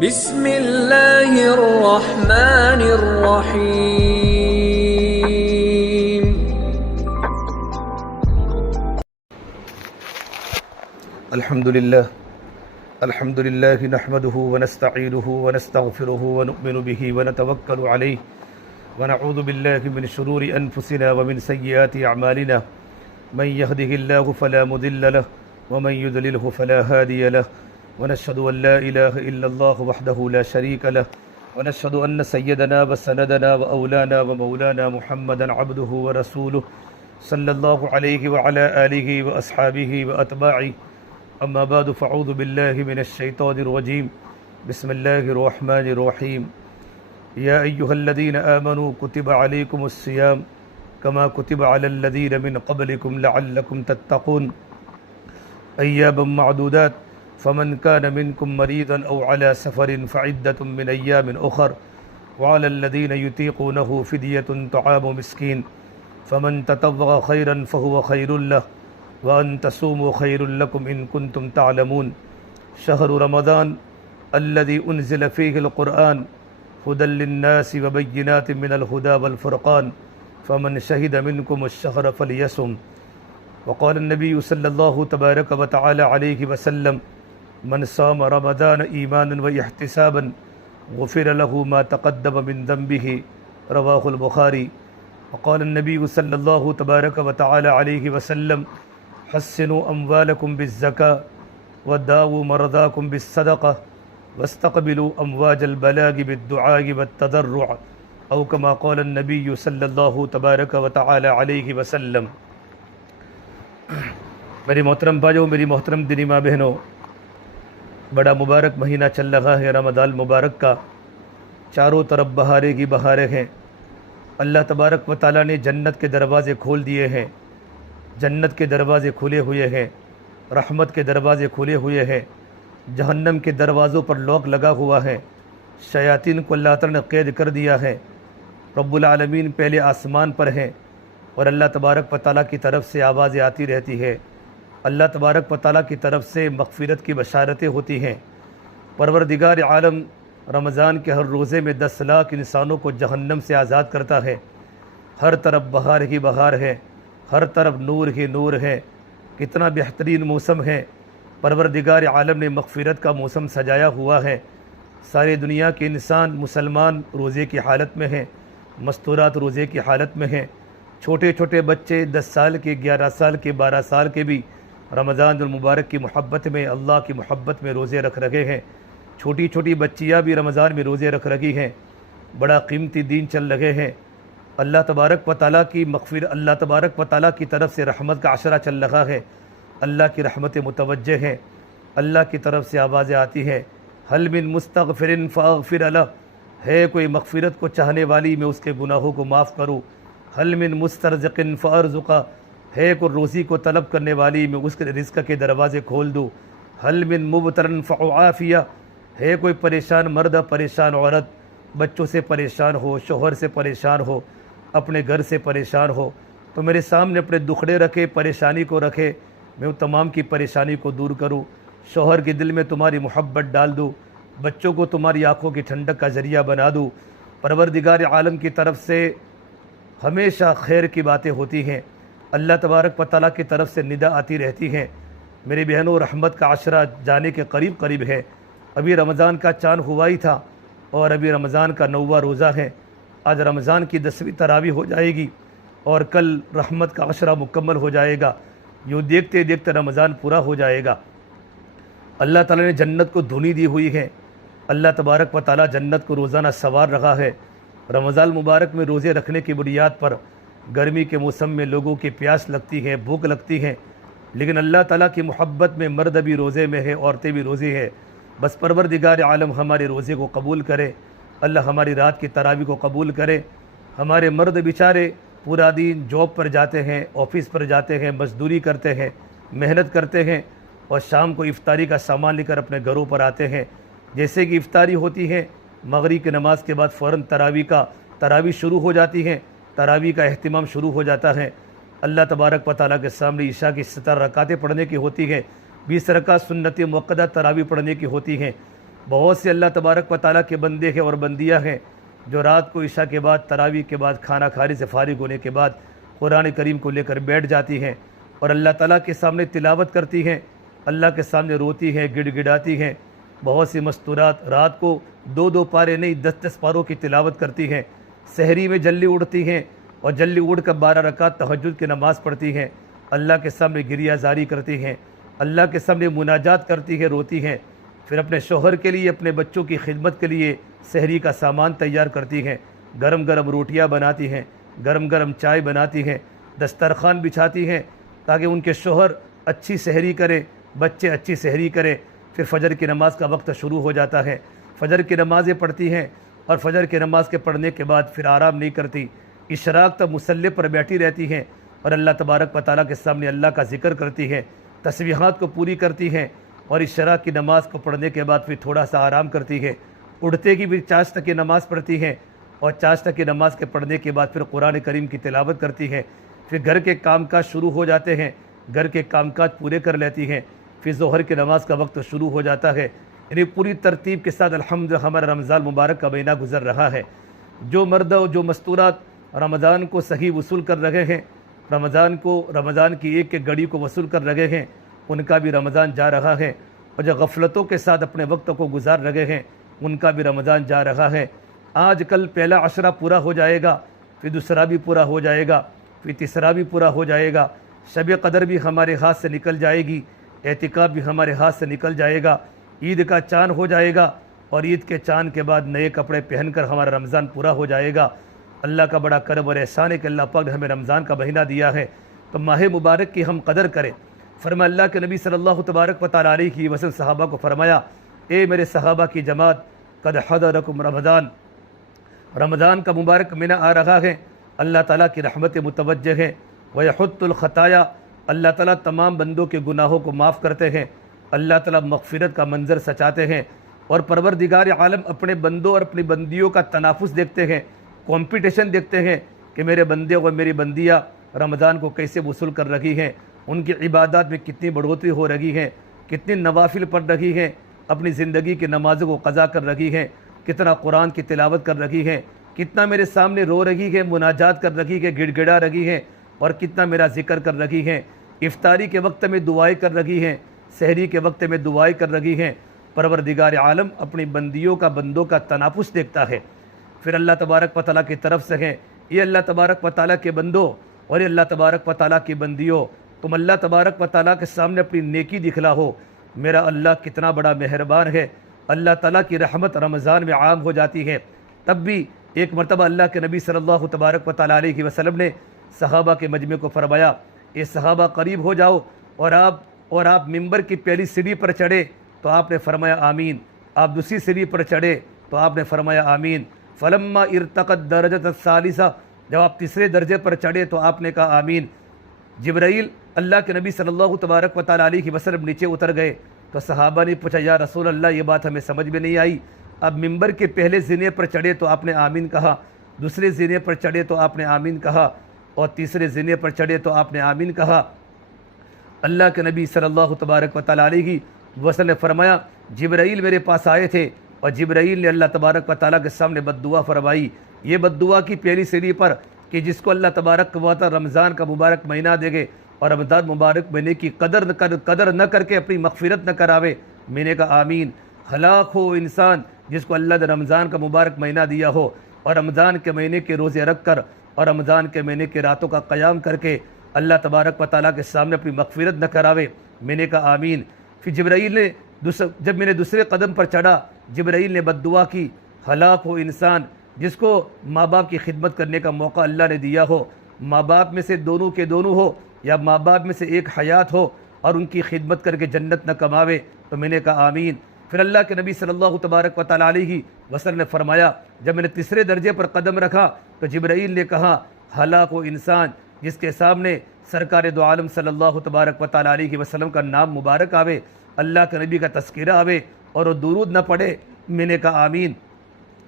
बिस्मिल्लाहिर्रहमानिर्रहीम। अल्हम्दुलिल्लाह नहमदुहु व नस्तईनुहु व नस्तगफिरुहु व नु'मिनु बिही व नतवक्कलु अलैहि व नऊज़ु बिल्लाहि मिन शुरूरि अनफुसिना व मिन सय्यिआति अअमालिना मन यहदिहिल्लाहु फला मुदिल्ल लहु व मन युद्लिलहु फला हादिय लहु व नशहदु अन ला इलाहा इल्लल्लाहु वहदहु ला शरीक लहु व नशहदु अन्न सय्यदना व सनदना व औलाना व मौलाना मुहम्मदन अब्दुहु व रसूलुहु सल्लल्लाहु अलैहि व अला आलिहि व अस्हाबिहि व अतबाइहि। अम्मा बाद फ़अऊज़ु बिल्लाहि मिनश्शैतानिर्रजीम। बिस्मिल्लाहिर्रहमानिर्रहीम। या अय्युहल्लज़ीना आमनू कुतिबा अलैकुमुस्सियाम कमा कुतिबा अलल्लज़ीना मिन क़ब्लिकुम लअल्लकुम तत्तक़ून अय्यामम मअदूदात फमन कान मिनकुम मरीज़न औ अला सफ़रिन फ़इद्दतुम मिन अय्यामिन उख़र व अलल्लज़ीना युतीक़ूनहु फ़िद्यतुन तआमु मिस्कीन फमन ततव्वअ खैरन फ़हुव खैरुल लहु व अन तसूमू खैरुल लकुम इन कुंतुम तालमून। शहरु रमज़ान अल्लज़ी उन्ज़िल फ़ीहिल क़ुरआन हुदल लिन्नासि व बय्यिनातिन मिनल हुदा वल फ़ुरक़ान फ़मन शहिद मिनकुमुश्शहर फ़लयसुम। वक़ाल नबी सल्लल्लाहु तबारक व तआला अलैहि वसल्लम मन साम रमज़ान ईमानन व इहतिसाबन गुफ़िर लहु मा तक़द्दम मिन ज़ंबिही रवाहुल बुख़ारी। वक़ाल नबी सल्लल्लाहु तबारक व तआला अलैहि वसल्लम हस्सिनु अम्वालकुम बिज़्ज़का व दावु मरदाकुम बिस्सदक़ा वस्तक़बिलु अम्वाजल बलागि बिद्दुआइ वत्तदर्रुअ औ कमा क़ाल नबी सल्लल्लाहु तबारक व तआला अलैहि वसल्लम। मेरी मोहतरम भाइयों, मेरी मोहतरम दीनी माँ बहनों, बड़ा मुबारक महीना चल रहा है रमज़ान मुबारक का। चारों तरफ बहारें की बहारें हैं। अल्लाह तबारक व तआला ने जन्नत के दरवाज़े खोल दिए हैं। जन्नत के दरवाज़े खुले हुए हैं, रहमत के दरवाज़े खुले हुए हैं। जहन्नम के दरवाज़ों पर लॉक लगा हुआ है। शयातीन को अल्लाह ताला ने कैद कर दिया है। रब्बुल आलमीन पहले आसमान पर हैं और अल्लाह तबारक व तआला की तरफ से आवाज़ें आती रहती है। अल्लाह तबारक व तआला की तरफ से मग़फ़िरत की बशारतें होती हैं। परवरदिगार आलम रमज़ान के हर रोज़े में 10 लाख इंसानों को जहन्नम से आज़ाद करता है। हर तरफ बहार ही बहार है, हर तरफ नूर ही नूर है। कितना बेहतरीन मौसम है। परवरदिगार आलम ने मग़फ़िरत का मौसम सजाया हुआ है। सारी दुनिया के इंसान मुसलमान रोज़े की हालत में हैं, मस्तूरात रोज़े की हालत में हैं। छोटे छोटे बच्चे 10 साल के, 11 साल के, 12 साल के भी रमज़ान मुबारक की मोहब्बत में, अल्लाह की मोहब्बत में रोज़े रख रहे हैं। छोटी छोटी बच्चियाँ भी रमज़ान में रोज़े रख रही हैं। बड़ा कीमती दीन चल रहे हैं। अल्लाह तबारक व तआला की मग़फ़िरत, अल्लाह तबारक व तआला की तरफ से रहमत का अशरा चल रहा है। अल्लाह की रहमतें मुतवज्जे हैं। अल्लाह की तरफ से आवाज़ें आती हैं, हल मिन मुस्तग़फ़िरिन फ़अग़फ़िर लह, है कोई मग़फ़िरत को चाहने वाली मैं उसके गुनाहों को माफ़ करूँ। हल मिन मुस्तरज़िक़िन फ़अरज़ुक़ा, है कोई रोज़ी को तलब करने वाली मैं उसके रिज़्क़ के दरवाज़े खोल दूँ। हल मिन मुब्तलन फ़अआफ़िया, है कोई परेशान मर्द, परेशान औरत, बच्चों से परेशान हो, शोहर से परेशान हो, अपने घर से परेशान हो, तो मेरे सामने अपने दुखड़े रखे, परेशानी को रखे, मैं उन तमाम की परेशानी को दूर करूं। शोहर के दिल में तुम्हारी मोहब्बत डाल दूं, बच्चों को तुम्हारी आंखों की ठंडक का ज़रिया बना दूं। परवरदिगार आलम की तरफ से हमेशा खैर की बातें होती हैं। अल्लाह तबारक व तआला की तरफ से निदा आती रहती हैं। मेरी बहनों, रहमत का आशरा जाने के करीब करीब है। अभी रमज़ान का चाँद हुआ ही था और अभी रमज़ान का 9वां रोज़ा है। आज रमज़ान की 10वीं तरावी हो जाएगी और कल रहमत का अशरा मुकम्मल हो जाएगा। यूँ देखते देखते रमज़ान पूरा हो जाएगा। अल्लाह ताला ने जन्नत को धुनी दी हुई है। अल्लाह तबारक व तआला जन्नत को रोज़ाना सवार रहा है। रमज़ान मुबारक में रोज़े रखने की बुनियाद पर गर्मी के मौसम में लोगों की प्यास लगती है, भूख लगती है, लेकिन अल्लाह ताला की मोहब्बत में मर्द भी रोज़े में है, औरतें भी रोज़े हैं। बस परवरदिगार आलम हमारे रोज़े को कबूल करे। अल्लाह हमारी रात की तरावी को कबूल करे। हमारे मर्द बेचारे पूरा दिन जॉब पर जाते हैं, ऑफिस पर जाते हैं, मजदूरी करते हैं, मेहनत करते हैं और शाम को इफ्तारी का सामान लेकर अपने घरों पर आते हैं। जैसे कि इफ्तारी होती है, मगरिब की नमाज़ के बाद फ़ौरन तरावी शुरू हो जाती है। तरावी का अहतमाम शुरू हो जाता है। अल्लाह तबारक व तआला के सामने ईशा की 17 रकातें पढ़ने की होती हैं। 20 रकात सुन्नत मुअक्कदा तरावी पढ़ने की होती हैं। बहुत से अल्लाह तबारक व ताला के बंदे हैं और बंदियाँ हैं जो रात को इशा के बाद, तरावी के बाद, खाना खाने से फारिग होने के बाद कुरान करीम को लेकर बैठ जाती हैं और अल्लाह ताला के सामने तिलावत करती हैं, अल्लाह के सामने रोती हैं, गिड़गिड़ाती हैं। बहुत सी मस्तूरात रात को 2-2 पारे नहीं 10-10 पारों की तिलावत करती हैं। सहरी में जल्दी उठती हैं और जल्दी उठ कर 12 रकात तहज्जुद की नमाज़ पढ़ती हैं, अल्लाह के सामने गिरिया जारी करती हैं, अल्लाह के सामने मुनाजात करती हैं, रोती हैं। फिर अपने शोहर के लिए, अपने बच्चों की खिदमत के लिए सहरी का सामान तैयार करती हैं, गरम गरम रोटियां बनाती हैं, गरम गरम चाय बनाती हैं, दस्तरखान बिछाती हैं ताकि उनके शोहर अच्छी सहरी करें, बच्चे अच्छी सहरी करें। फिर फजर की नमाज़ का वक्त शुरू हो जाता है, फजर की नमाज़ें पढ़ती हैं और फजर की नमाज़ के पढ़ने के बाद फिर आराम नहीं करती, इशराक तक मुसल्ले पर बैठी रहती हैं और अल्लाह तबारक व तआला के सामने अल्लाह का जिक्र करती हैं, तस्बीहात को पूरी करती हैं और इशराक की नमाज़ को पढ़ने के बाद फिर थोड़ा सा आराम करती है। उठते की भी चाश तक की नमाज़ पढ़ती हैं और चाश तक की नमाज़ के पढ़ने के बाद फिर कुरान करीम की तिलावत करती हैं। फिर घर के कामकाज शुरू हो जाते हैं, घर के कामकाज पूरे कर लेती हैं। फिर ज़ोहर की नमाज़ का वक्त शुरू हो जाता है। यानी पूरी तरतीब के साथ अल्हम्दुलिल्लाह हमारा रमज़ान मुबारक का महीना गुजर रहा है। जो मर्द और जो मस्तूरात रमज़ान को सही वसूल कर रहे हैं, रमज़ान की एक एक घड़ी को वसूल कर रहे हैं, उनका भी रमज़ान जा रहा है। और जो गफलतों के साथ अपने वक्त को गुजार रहे हैं, उनका भी रमज़ान जा रहा है। आज कल पहला अशरा पूरा हो जाएगा, फिर दूसरा भी पूरा हो जाएगा, फिर तीसरा भी पूरा हो जाएगा। शब कदर भी हमारे हाथ से निकल जाएगी, एतिकाफ भी हमारे हाथ से निकल जाएगा, ईद का चाँद हो जाएगा और ईद के चाँद के बाद नए कपड़े पहनकर हमारा रमज़ान पूरा हो जाएगा। अल्लाह का बड़ा करम और एहसान है कि अल्लाह पाक ने हमें रमज़ान का महीना दिया है, तो माह मुबारक की हम कदर करें। फरमाया अल्लाह के नबी सल्लल्लाहु तबारक व तआला अलैहि वसल्लम सहाबा को फरमाया, ए मेरे सहाबा की जमात, कद हदरकुम रमज़ान, रमज़ान का मुबारक महीना आ रहा है। अल्लाह ताला की रहमत मुतवज्जह है। व यहुत्तुल खताया, अल्लाह ताला तमाम बंदों के गुनाहों को माफ़ करते हैं। अल्लाह ताला मग़फ़िरत का मंज़र सचाते हैं और परवरदिगार आलम अपने बंदों और अपनी बंदियों का तनाफुस देखते हैं, कंपटीशन देखते हैं कि मेरे बंदे और मेरी बंदियाँ रमज़ान को कैसे वसूल कर रही हैं, उनकी इबादत में कितनी बढ़ोतरी हो रही है, कितनी नवाफिल पढ़ रही हैं, अपनी ज़िंदगी की नमाज़ों को क़ज़ा कर रही हैं, कितना कुरान की तिलावत कर रही हैं, कितना मेरे सामने रो रही है, मुनाजात कर रही है, गिड़गिड़ा रही है और कितना मेरा जिक्र कर रही हैं। इफ्तारी के वक्त में दुआएं कर रही हैं, सहरी के वक्त में दुआएं कर रही हैं। परवरदिगार आलम अपनी बंदियों का, बंदों का तनाफुस देखता है। फिर अल्लाह तबारक व तआला की तरफ से है, ये अल्लाह तबारक व तआला के बंदों और ये अल्लाह तबारक व तआला की बंदियों, तुम अल्लाह तबारक व तआला के सामने अपनी नेकी दिखलाओ। मेरा अल्लाह कितना बड़ा मेहरबान है। अल्लाह ताला की रहमत रमज़ान में आम हो जाती है। तब भी एक मरतबा अल्लाह के नबी सल्लल्लाहु तबारक व तआला अलैहि वसल्लम ने सहाबा के मजमे को फरमाया, ये सहाबा करीब हो जाओ और आप मिंबर की पहली सीढ़ी पर चढ़े तो आपने फरमाया आमीन, आप दूसरी सीढ़ी पर चढ़े तो आपने फरमाया आमीन। फलम्मा इर्तक़त दरजत सालिसा, जब आप तीसरे दर्जे पर चढ़े तो आपने कहा आमीन। जिब्राइल अल्लाह के नबी सल्लल्लाहु तबारक व तआला अलैहि वसल्लम नीचे उतर गए तो सहाबा ने पूछा, या रसूल अल्लाह, ये बात हमें समझ में नहीं आई। अब मिंबर के पहले ज़ीने पर चढ़े तो आपने आमीन कहा, दूसरे ज़ीने पर चढ़े तो आपने आमीन कहा और तीसरे ज़ीने पर चढ़े तो आपने आमीन कहा। अल्लाह के नबी सल्लल्लाहु तबारक व तआला अलैहि वसल्लम ने फरमाया, जिब्राइल मेरे पास आए थे और जिब्राइल ने अल्लाह तबारक व तआला के सामने बद्दुआ फरमाई। ये बद्दुआ की पहली सीढ़ी पर कि जिसको अल्लाह तबारक व तआला रमज़ान का मुबारक महीना देगे और रमज़ान मुबारक महीने की कदर न करके अपनी मग़फ़िरत न करावे, मैंने कहा आमीन। हलाक हो इंसान जिसको अल्लाह ने रमज़ान का मुबारक महीना दिया हो और रमज़ान के महीने के रोज़े रख कर और रमज़ान के महीने के रातों का क़याम करके अल्लाह तबारक व तआला के सामने अपनी मग़फ़िरत न करावे, मैंने कहा आमीन। फिर जिब्राइल ने जब मैंने दूसरे कदम पर चढ़ा, जिब्राइल ने बद्दुआ की, हलाक हो इंसान जिसको माँ बाप की खिदमत करने का मौका अल्लाह ने दिया हो, माँ बाप में से दोनों के दोनों हो या माँ बाप में से एक हयात हो और उनकी खिदमत करके जन्नत न कमावे, तो मैंने कहा आमीन। फिर अल्लाह के नबी सल्लल्लाहु तबारक व तआला अलैहि वसल्लम ने फरमाया, जब मैंने तीसरे दर्जे पर कदम रखा तो जिब्राइल ने कहा, हलाक हो इंसान जिसके सामने सरकार दो आलम सल्लल्लाहु तबारक व तआला अलैहि वसल्लम का नाम मुबारक आवे, अल्लाह के नबी का तज़किरा आवे और वो दुरूद न पढ़े, मैंने कहा आमीन।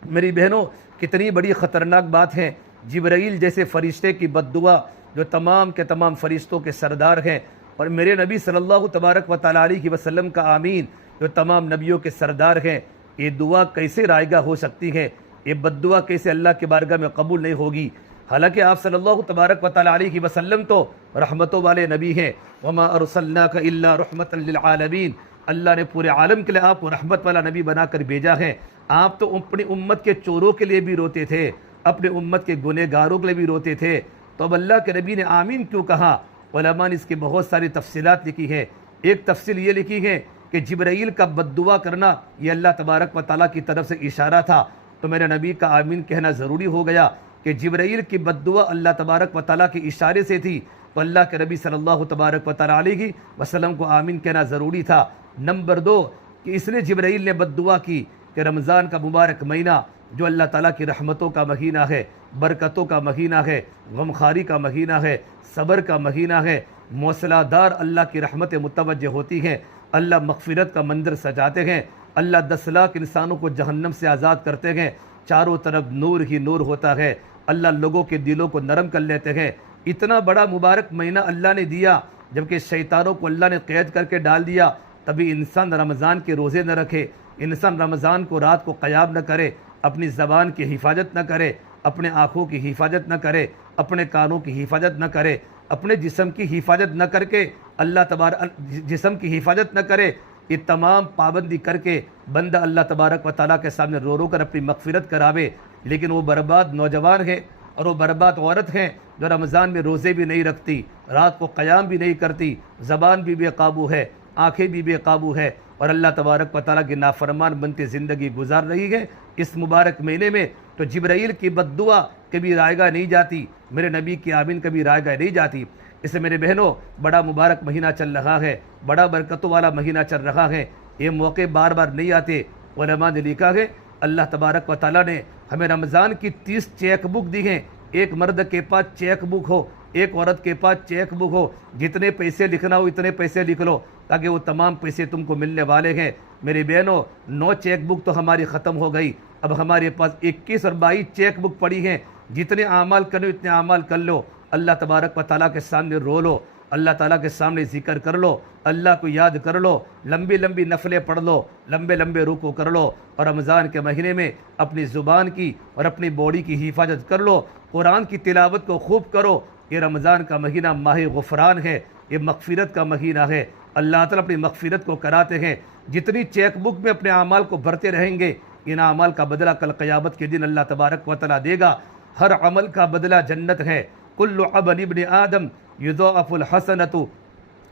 मेरी बहनों, कितनी बड़ी ख़तरनाक बात है। जिब्राइल जैसे फ़रिश्ते की बद्दुआ जो तमाम के तमाम फ़रिश्तों के सरदार हैं और मेरे नबी सल्लल्लाहु तबारक व तआला अलैहि वसल्लम का आमीन जो तमाम नबियों के सरदार हैं, ये दुआ कैसे रायगा हो सकती है, ये बद्दुआ कैसे अल्लाह के बारगाह में कबूल नहीं होगी। हालांकि आप सल्लल्लाहु तबारक व तआला अलैहि वसल्लम तो रहमतों वाले नबी हैं। वमा अरसलनाका इल्ला रहमतन लिल आलमीन, अल्लाह ने पूरे आलम के लिए आपको रहमत वाला नबी बनाकर भेजा है। आप तो अपनी उम्मत के चोरों के लिए भी रोते थे, अपने उम्मत के गुनहगारों के लिए भी रोते थे, तो अब अल्लाह के नबी ने आमीन क्यों कहा? उलमा ने इसकी बहुत सारी तफसीलात लिखी है। एक तफसील ये लिखी है कि जिब्राईल का बद्दुआ करना ये अल्लाह तबारक व तआला की तरफ से इशारा था, तो मेरे नबी का आमीन कहना ज़रूरी हो गया कि जिब्राईल की बद्दुआ अल्लाह तबारक व तआला के इशारे से थी, तो अल्लाह के नबी सल्लल्लाहु तबारक व तआला अलैहि वसल्लम को आमीन कहना ज़रूरी था। नंबर 2 कि इसलिए जिब्राईल ने बद्दुआ की कि रमज़ान का मुबारक महीना जो अल्लाह ताला की रहमतों का महीना है, बरकतों का महीना है, गमखारी का महीना है, सब्र का महीना है, मौसलादार अल्लाह की रहमतें मुतवज्जह होती हैं, अल्लाह मग़फ़िरत का मंदिर सजाते हैं, अल्लाह 10 लाख इंसानों को जहन्नम से आज़ाद करते हैं, चारों तरफ नूर ही नूर होता है, अल्लाह लोगों के दिलों को नरम कर लेते हैं। इतना बड़ा मुबारक महीना अल्लाह ने दिया, जबकि शैतानों को अल्लाह ने कैद करके डाल दिया। तभी इंसान रमज़ान के रोज़े न रखे, इंसान रमज़ान को रात को क़याम न करे, अपनी ज़बान की हिफाजत न करे, अपने आँखों की हिफाजत न करे, अपने कानों की हिफाजत न करे, अपने जिस्म की हिफाजत न करके अल्लाह तबारक जिस्म की हिफाजत न करे, ये तमाम पाबंदी करके बंदा अल्लाह तबारक व तआला के सामने रो रो कर अपनी मग़फ़िरत करावे। लेकिन वो बर्बाद नौजवान है और वो बर्बाद औरत हैं जो रमज़ान में रोज़े भी नहीं रखती, रात को क़याम भी नहीं करती, ज़बान भी बेकाबू है, आँखें भी बेकाबू है और अल्लाह तबारक व तआला की नाफरमान बनती ज़िंदगी गुजार रही है। इस मुबारक महीने में तो जिब्राईल की बद्दुआ कभी रायगा नहीं जाती, मेरे नबी की आमीन कभी रायगा नहीं जाती। इससे मेरे बहनों, बड़ा मुबारक महीना चल रहा है, बड़ा बरकतों वाला महीना चल रहा है, ये मौके बार बार नहीं आते। उलमा ने लिखा है अल्लाह तबारक व तआला ने हमें रमज़ान की 30 चेक बुक दी हैं। एक मर्द के पास चेक बुक हो, एक औरत के पास चेक बुक हो, जितने पैसे लिखना हो इतने पैसे लिख लो, ताकि वो तमाम पैसे तुमको मिलने वाले हैं। मेरी बहनों, 9 चेक बुक तो हमारी ख़त्म हो गई, अब हमारे पास 21 और 22 चेक बुक पड़ी हैं। जितने आमाल करो इतने आमाल कर लो, अल्लाह तबारक व तआला के सामने रो लो, अल्लाह ताला के सामने ज़िक्र कर लो, अल्लाह को याद कर लो, लंबी लंबी नफलें पढ़ लो, लंबे लंबे रुकू कर लो और रमज़ान के महीने में अपनी ज़ुबान की और अपनी बॉडी की हिफाजत कर लो। कुरान की तिलावत को खूब करो। ये रमज़ान का महीना माह गुफ़रान है, ये मग़फ़िरत का महीना है। अल्लाह ताला अपनी मग़फ़िरत को कराते हैं। जितनी चेक बुक में अपने अमाल को भरते रहेंगे, इन अमाल का बदला कल क़यामत के दिन अल्लाह तबारक व तआला देगा। हर अमल का बदला जन्नत है। कुल्लु अमल इब्न आदम युज़ाअफ़ुल हसनतु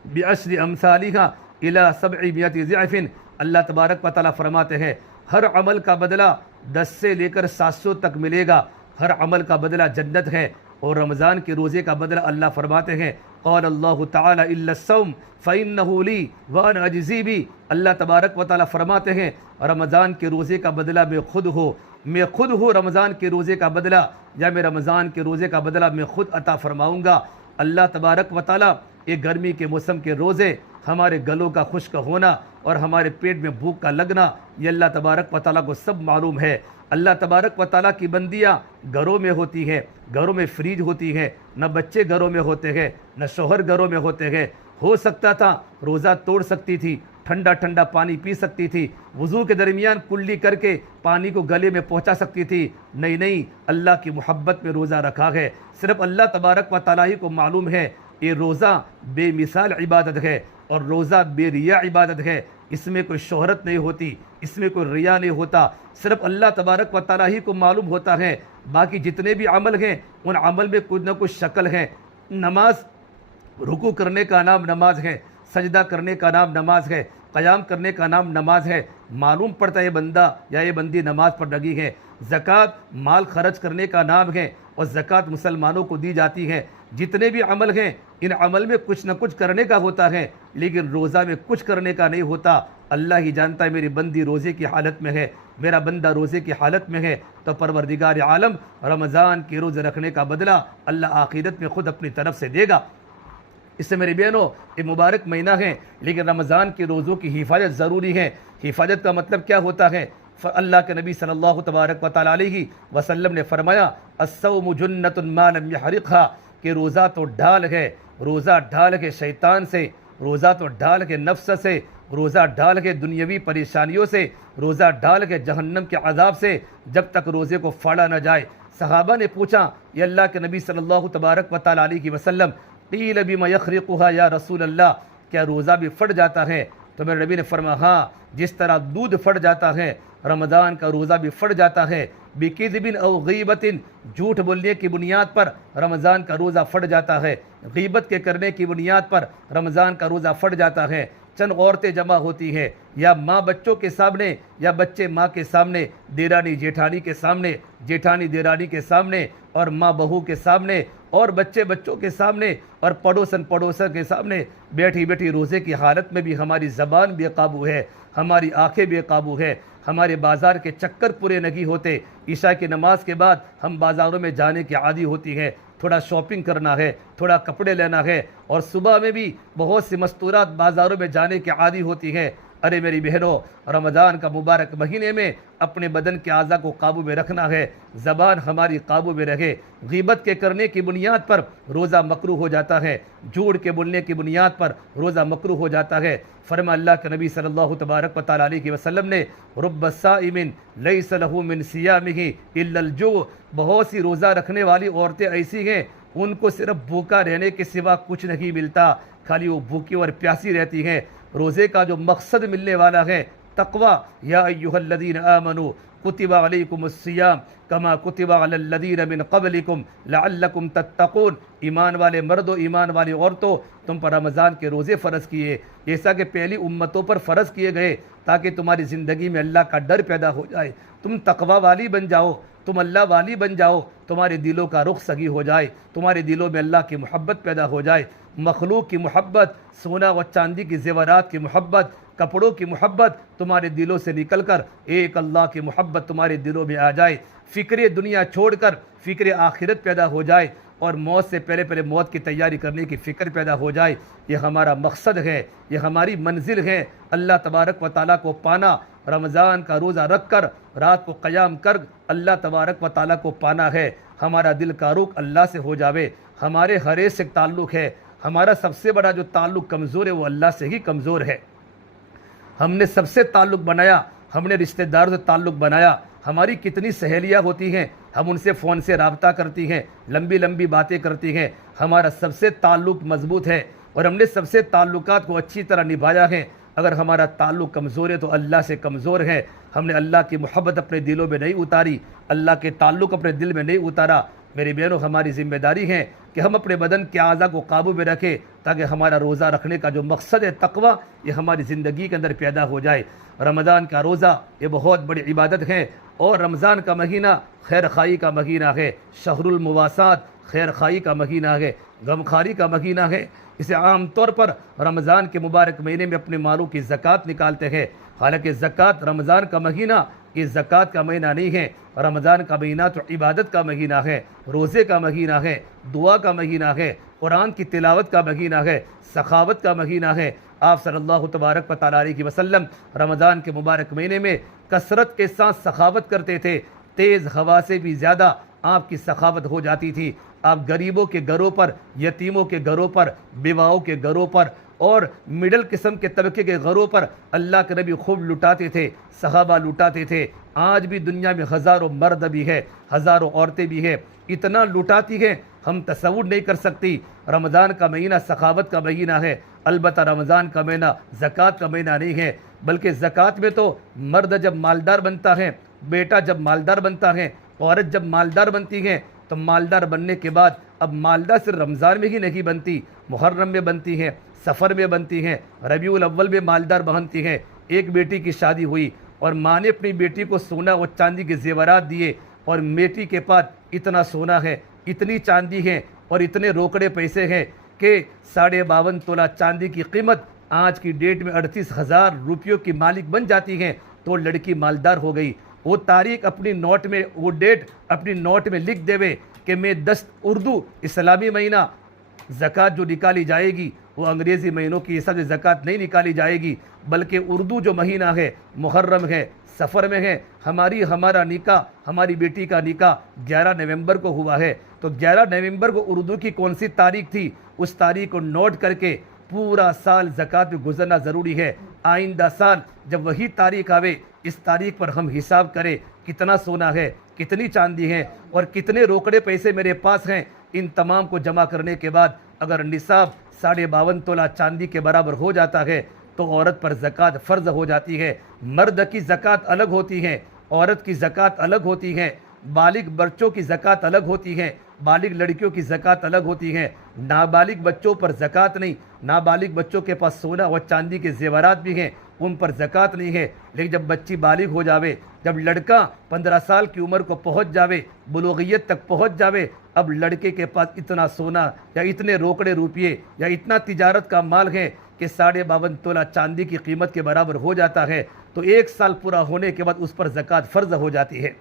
बिअश्रि अम्सालिहा इला 700 ज़िअफ़िन। अल्लाह तबारक व तआला फरमाते हैं हर अमल का बदला 10 से लेकर 700 तक मिलेगा। हर अमल का बदला जन्नत है। और रमज़ान के रोज़े का बदला अल्लाह फरमाते हैं क़ाल अल्लाहु तआला इल्ला सौम फ़इन्नहु ली व अना अजज़ी बी। अल्लाह तबारक व तआला फरमाते हैं रमज़ान के रोज़े का बदला मैं खुद हूँ रमज़ान के रोज़े का बदला, या मैं रमज़ान के रोज़े का बदला मैं खुद अता फरमाऊँगा। अल्लाह तबारक व तआला ये गर्मी के मौसम के रोज़े, हमारे गलों का खुश्क होना और हमारे पेट में भूख का लगना, ये अल्लाह तबारक व तआला को सब मालूम है। अल्लाह तबारक व तआला की बंदियाँ घरों में होती हैं, घरों में फ्रीज होती है, न बच्चे घरों में होते हैं, न शोहर घरों में होते हैं। हो सकता था रोज़ा तोड़ सकती थी, ठंडा ठंडा पानी पी सकती थी, वज़ू के दरमियान कुल्ली करके पानी को गले में पहुंचा सकती थी। नहीं, अल्लाह की मोहब्बत में रोज़ा रखा है। सिर्फ अल्लाह तबारक व तआला ही को मालूम है ये रोज़ा बेमिसाल इबादत है और रोज़ा बेरिया इबादत है। इसमें कोई शोहरत नहीं होती, इसमें कोई रिया नहीं होता, सिर्फ अल्लाह तबारक व तआला ही को मालूम होता है। बाकी जितने भी अमल हैं उन अमल में कुछ न कुछ शक्ल है। नमाज, रुकू करने का नाम नमाज है, सजदा करने का नाम नमाज है, क़याम करने का नाम नमाज है। मालूम पड़ता है बंदा या ये बंदी नमाज पर लगी है। ज़कात माल खर्च करने का नाम है और ज़कात मुसलमानों को दी जाती है। जितने भी अमल हैं इन अमल में कुछ न कुछ करने का होता है, लेकिन रोज़ा में कुछ करने का नहीं होता। अल्लाह ही जानता है मेरी बंदी रोज़े की हालत में है, मेरा बंदा रोज़े की हालत में है, तो परवरदिगार आलम रमज़ान के रोज़े रखने का बदला अल्लाह आखिरत में ख़ुद अपनी तरफ से देगा। इससे मेरी बहनों, ये मुबारक महीना है, लेकिन रमज़ान के रोज़ों की हिफाजत ज़रूरी है। हिफाजत का मतलब क्या होता है? अल्लाह के नबी सल्लल्लाहु तबारक व तआला अलैहि वसल्लम ने फरमाया अस्सौमु जुन्नतुन मा लम यहरिक़हा, कि रोज़ा तो ढाल है, रोज़ा ढाल है शैतान से, रोज़ा तो ढाल है नफ्स से, रोज़ा डाल के दुनियावी परेशानियों से, रोज़ा डाल के जहन्नम के अजाब से, जब तक रोज़े को फाड़ा न जाए। सहाबा ने पूछा, ये अल्लाह के नबी सल्लल्लाहु तबारक व तआला अलैहि वसल्लम, क़ील बिमा यख़रिक़ुहा या रसूल अल्लाह, क्या रोज़ा भी फट जाता है? तो मेरे नबी ने फरमाया, हाँ, जिस तरह दूध फट जाता है रमज़ान का रोज़ा भी फट जाता है। बिकिज़बिन औ गीबतिन, झूठ बोलने की बुनियाद पर रमज़ान का रोज़ा फट जाता है। गीबत के करने की बुनियाद पर रमज़ान का रोज़ा फट जाता है। चंद औरतें जमा होती हैं, या माँ बच्चों के सामने, या बच्चे माँ के सामने, देरानी जेठानी के सामने, जेठानी देरानी के सामने, और माँ बहू के सामने, और बच्चे बच्चों के सामने, और पड़ोसन के सामने बैठी बैठी रोज़े की हालत में भी हमारी ज़बान बेकाबू है, हमारी आंखें बेकाबू है, हमारे बाज़ार के चक्कर पूरे नहीं होते। ईशा की नमाज के बाद हम बाज़ारों में जाने की आदी होती है, थोड़ा शॉपिंग करना है, थोड़ा कपड़े लेना है, और सुबह में भी बहुत सी मस्तूरात बाज़ारों में जाने की आदी होती है। अरे मेरी बहनों, रमज़ान का मुबारक महीने में अपने बदन के आज़ा को काबू में रखना है, ज़बान हमारी काबू में रहे। गीबत के करने की बुनियाद पर रोज़ा मकरूह हो जाता है, झूठ के बोलने की बुनियाद पर रोज़ा मकरूह हो जाता है। फरमा अल्लाह के नबी सल्लल्लाहु तबारक व तआला अलैहि वसल्लम ने, रुब्ब साइमिन लैसा लहू मिन सियामिही इल्लल जू, बहुत सी रोज़ा रखने वाली औरतें ऐसी हैं, उनको सिर्फ भूखा रहने के सिवा कुछ नहीं मिलता, खाली वो भूखी और प्यासी रहती हैं। रोज़े का जो मकसद मिलने वाला है तक़वा, या अय्युहल्लज़ीना आमनू कुतिबा अलैकुमुस्सियाम कमा कुतिबा अलल्लज़ीना मिन क़ब्लिकुम लअल्लकुम तत्तक़ून। ईमान वाले मर्दों, ईमान वाली औरतों, तुम पर रमज़ान के रोज़े फ़र्ज़ किए जैसा कि पहली उम्मतों पर फ़र्ज़ किए गए, ताकि तुम्हारी ज़िंदगी में अल्लाह का डर पैदा हो जाए, तुम तक़वा वाली बन जाओ, तुम अल्लाह वाली बन जाओ, तुम्हारे दिलों का रुख सगी हो जाए, तुम्हारे दिलों में अल्लाह की मोहब्बत पैदा हो जाए। मखलूक की मोहब्बत, सोना व चांदी की ज़ेवरात की मोहब्बत, कपड़ों की मोहब्बत तुम्हारे दिलों से निकलकर एक अल्लाह की मोहब्बत तुम्हारे दिलों में आ जाए। फ़िक्र दुनिया छोड़कर फ़िक्र आखिरत पैदा हो जाए, और मौत से पहले पहले मौत की तैयारी करने की फ़िक्र पैदा हो जाए। ये हमारा मकसद है, ये हमारी मंजिल है, अल्लाह तबारक व तआला को पाना। रमज़ान का रोज़ा रख कर रात को क़याम कर अल्लाह तबारक व तआला को पाना है। हमारा दिल का रुख अल्लाह से हो जावे, हमारे हरे से ताल्लुक़ है, हमारा सबसे बड़ा जो ताल्लुक़ कमज़ोर है वो अल्लाह से ही कमज़ोर है। हमने सबसे ताल्लुक़ बनाया, हमने रिश्तेदारों से ताल्लुक़ बनाया, हमारी कितनी सहेलियाँ होती हैं, हम उनसे फ़ोन से रब्ता करती हैं, लंबी लंबी बातें करती हैं, हमारा सबसे ताल्लुक़ मज़बूत है और हमने सबसे ताल्लुकात को अच्छी तरह निभाया है। अगर हमारा ताल्लुक़ कमज़ोर है तो अल्लाह से कमज़ोर है। हमने अल्लाह की मोहब्बत अपने दिलों में नहीं उतारी, अल्लाह के ताल्लुक़ अपने दिल में नहीं उतारा। मेरी बहनों, हमारी ज़िम्मेदारी है कि हम अपने बदन के आज़ा को काबू में रखें, ताकि हमारा रोज़ा रखने का जो मकसद है तक़वा, ये हमारी ज़िंदगी के अंदर पैदा हो जाए। रमज़ान का रोज़ा ये बहुत बड़ी इबादत है, और रमज़ान का महीना खैर खाई का महीना है, शहरुल मुवासात, खैर खाई का महीना है, गमखारी का महीना है। इसे आम तौर पर रमज़ान के मुबारक महीने में अपने मालों की ज़कात निकालते हैं। हालांकि ज़कात रमज़ान का महीना ये ज़कात का महीना नहीं है, रमज़ान का महीना तो इबादत का महीना है, रोज़े का महीना है, दुआ का महीना है, कुरान की तिलावत का महीना है, सखावत का महीना है। आप सल्लल्लाहु तबारक व तआला अलैहि वसल्लम रमज़ान के मुबारक महीने में कसरत के साथ सखावत करते थे। तेज़ हवा से भी ज़्यादा आपकी सखावत हो जाती थी। आप गरीबों के घरों पर, यतीमों के घरों पर, विवाहों के घरों पर और मिडल किस्म के तबके के घरों पर अल्लाह के नबी खूब लुटाते थे, सहाबा लुटाते थे। आज भी दुनिया में हज़ारों मर्द भी है, हज़ारों औरतें भी है, इतना लुटाती हैं हम तसव्वुर नहीं कर सकती। रमज़ान का महीना सखावत का महीना है। अलबत्ता रमज़ान का महीना ज़कात का महीना नहीं है, बल्कि ज़कात में तो मर्द जब मालदार बनता है, बेटा जब मालदार बनता है, औरत जब मालदार बनती है, तो मालदार बनने के बाद अब मालदार सिर्फ रमज़ान में ही नहीं बनती, मुहर्रम में बनती है, सफ़र में बनती हैं, रबीउल अव्वल में मालदार बनती हैं। एक बेटी की शादी हुई और माँ ने अपनी बेटी को सोना और चांदी के ज़ेवरात दिए, और बेटी के पास इतना सोना है, इतनी चांदी है और इतने रोकड़े पैसे हैं कि 52.5 तोला चांदी की कीमत आज की डेट में 38,000 रुपयों की मालिक बन जाती हैं। तो लड़की मालदार हो गई। वो तारीख अपनी नोट में, वो डेट अपनी नोट में लिख देवे कि मैं 10 उर्दू इस्लामी महीना ज़कात जो निकाली जाएगी वो अंग्रेज़ी महीनों की हिसाब से ज़कात नहीं निकाली जाएगी, बल्कि उर्दू जो महीना है, मुहर्रम है, सफ़र में है। हमारा निकाह, हमारी बेटी का निकाह 11 नवंबर को हुआ है, तो 11 नवंबर को उर्दू की कौन सी तारीख थी, उस तारीख को नोट करके पूरा साल ज़कात में गुजरना ज़रूरी है। आइंदा साल जब वही तारीख आवे, इस तारीख पर हम हिसाब करें कितना सोना है, कितनी चांदी है और कितने रोकड़े पैसे मेरे पास हैं। इन तमाम को जमा करने के बाद अगर निसाब 52.5 तोला चांदी के बराबर हो जाता है तो औरत पर ज़कात फ़र्ज हो जाती है। मर्द की ज़कात अलग होती है, औरत की ज़कात अलग होती है, बालिग बच्चों की ज़कात अलग होती है, बालिग लड़कियों की ज़कात अलग होती है। नाबालिग बच्चों पर ज़कात नहीं, नाबालिग बच्चों के पास सोना और चांदी के जेवरात भी हैं, उन पर ज़कात नहीं है। लेकिन जब बच्ची बालिग हो जावे, जब लड़का 15 साल की उम्र को पहुंच जावे, बुलूगियत तक पहुंच जावे, अब लड़के के पास इतना सोना या इतने रोकड़े रुपये या इतना तिजारत का माल है कि 52.5 तोला चांदी की कीमत के बराबर हो जाता है, तो 1 साल पूरा होने के बाद उस पर ज़कात फ़र्ज हो जाती है।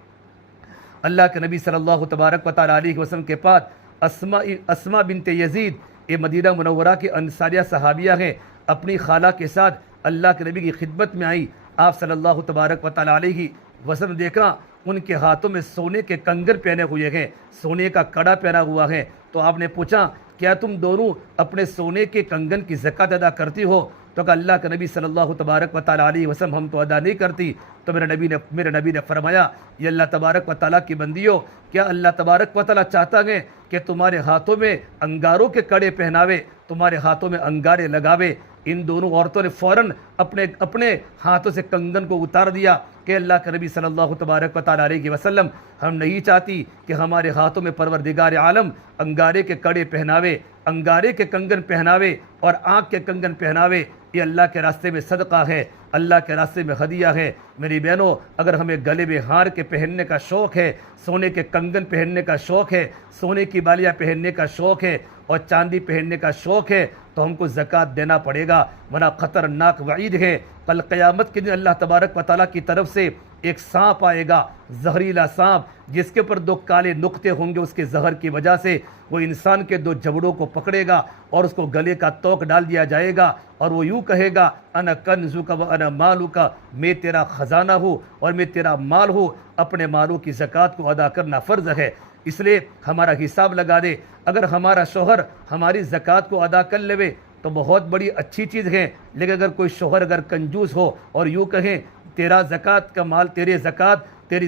अल्लाह के नबी सल्लल्लाहु तबारक व तआला अलैहि वसल्लम के पास अस्मा बिनते यजीद ये मदीना मुनव्वरा के अंसारिया सहाबिया हैं, अपनी खाला के साथ अल्लाह के नबी की खिदमत में आई। आप सल्लल्लाहु तबारक व तआला अलैहि वसल्लम देखा उनके हाथों में सोने के कंगन पहने हुए हैं, सोने का कड़ा पहना हुआ है। तो आपने पूछा क्या तुम दोनों अपने सोने के कंगन की ज़कात अदा करती हो? तो कहा अल्लाह के नबी सल्लल्लाहु तबारक व तआला अलैहि वसल्लम हम तो अदा नहीं करती। तो मेरे नबी ने फरमाया ये अल्लाह तबारक व तआला की बंदियों, क्या अल्लाह तबारक व तआला चाहता है कि तुम्हारे हाथों में अंगारों के कड़े पहनावे, तुम्हारे हाथों में अंगारे लगावे? इन दोनों औरतों ने फ़ौरन अपने अपने हाथों से कंगन को उतार दिया कि अल्लाह के नबी सल्लल्लाहु तबारक व तआला अलैहि वसल्लम हम नहीं चाहती कि हमारे हाथों में परवरदिगार आलम अंगारे के कड़े पहनावे, अंगारे के कंगन पहनावे और आँख के कंगन पहनावे। ये अल्लाह के रास्ते में सदका है, अल्लाह के रास्ते में हदिया है। मेरी बहनों, अगर हमें गले में हार के पहनने का शौक़ है, सोने के कंगन पहनने का शौक़ है, सोने की बालियाँ पहनने का शौक़ है और चांदी पहनने का शौक़ है, तो हमको ज़कात देना पड़ेगा, वरना ख़तरनाक वईद है। कल क़यामत के दिन अल्लाह तबारक व तआला की तरफ से एक सांप आएगा, जहरीला सांप, जिसके ऊपर 2 काले नुक्ते होंगे। उसके जहर की वजह से वो इंसान के 2 जबड़ों को पकड़ेगा और उसको गले का तोक डाल दिया जाएगा और वो यूँ कहेगा अना कन्ज़ुका व अना मालुका, मैं तेरा ख़जाना हूँ और मैं तेरा माल हूँ। अपने मालों की ज़कात को अदा करना फ़र्ज़ है, इसलिए हमारा हिसाब लगा दे। अगर हमारा शोहर हमारी ज़कात को अदा कर लेवे तो बहुत बड़ी अच्छी चीज़ है। लेकिन अगर कोई शोहर अगर कंजूस हो और यूँ कहें तेरा ज़कात का माल तेरी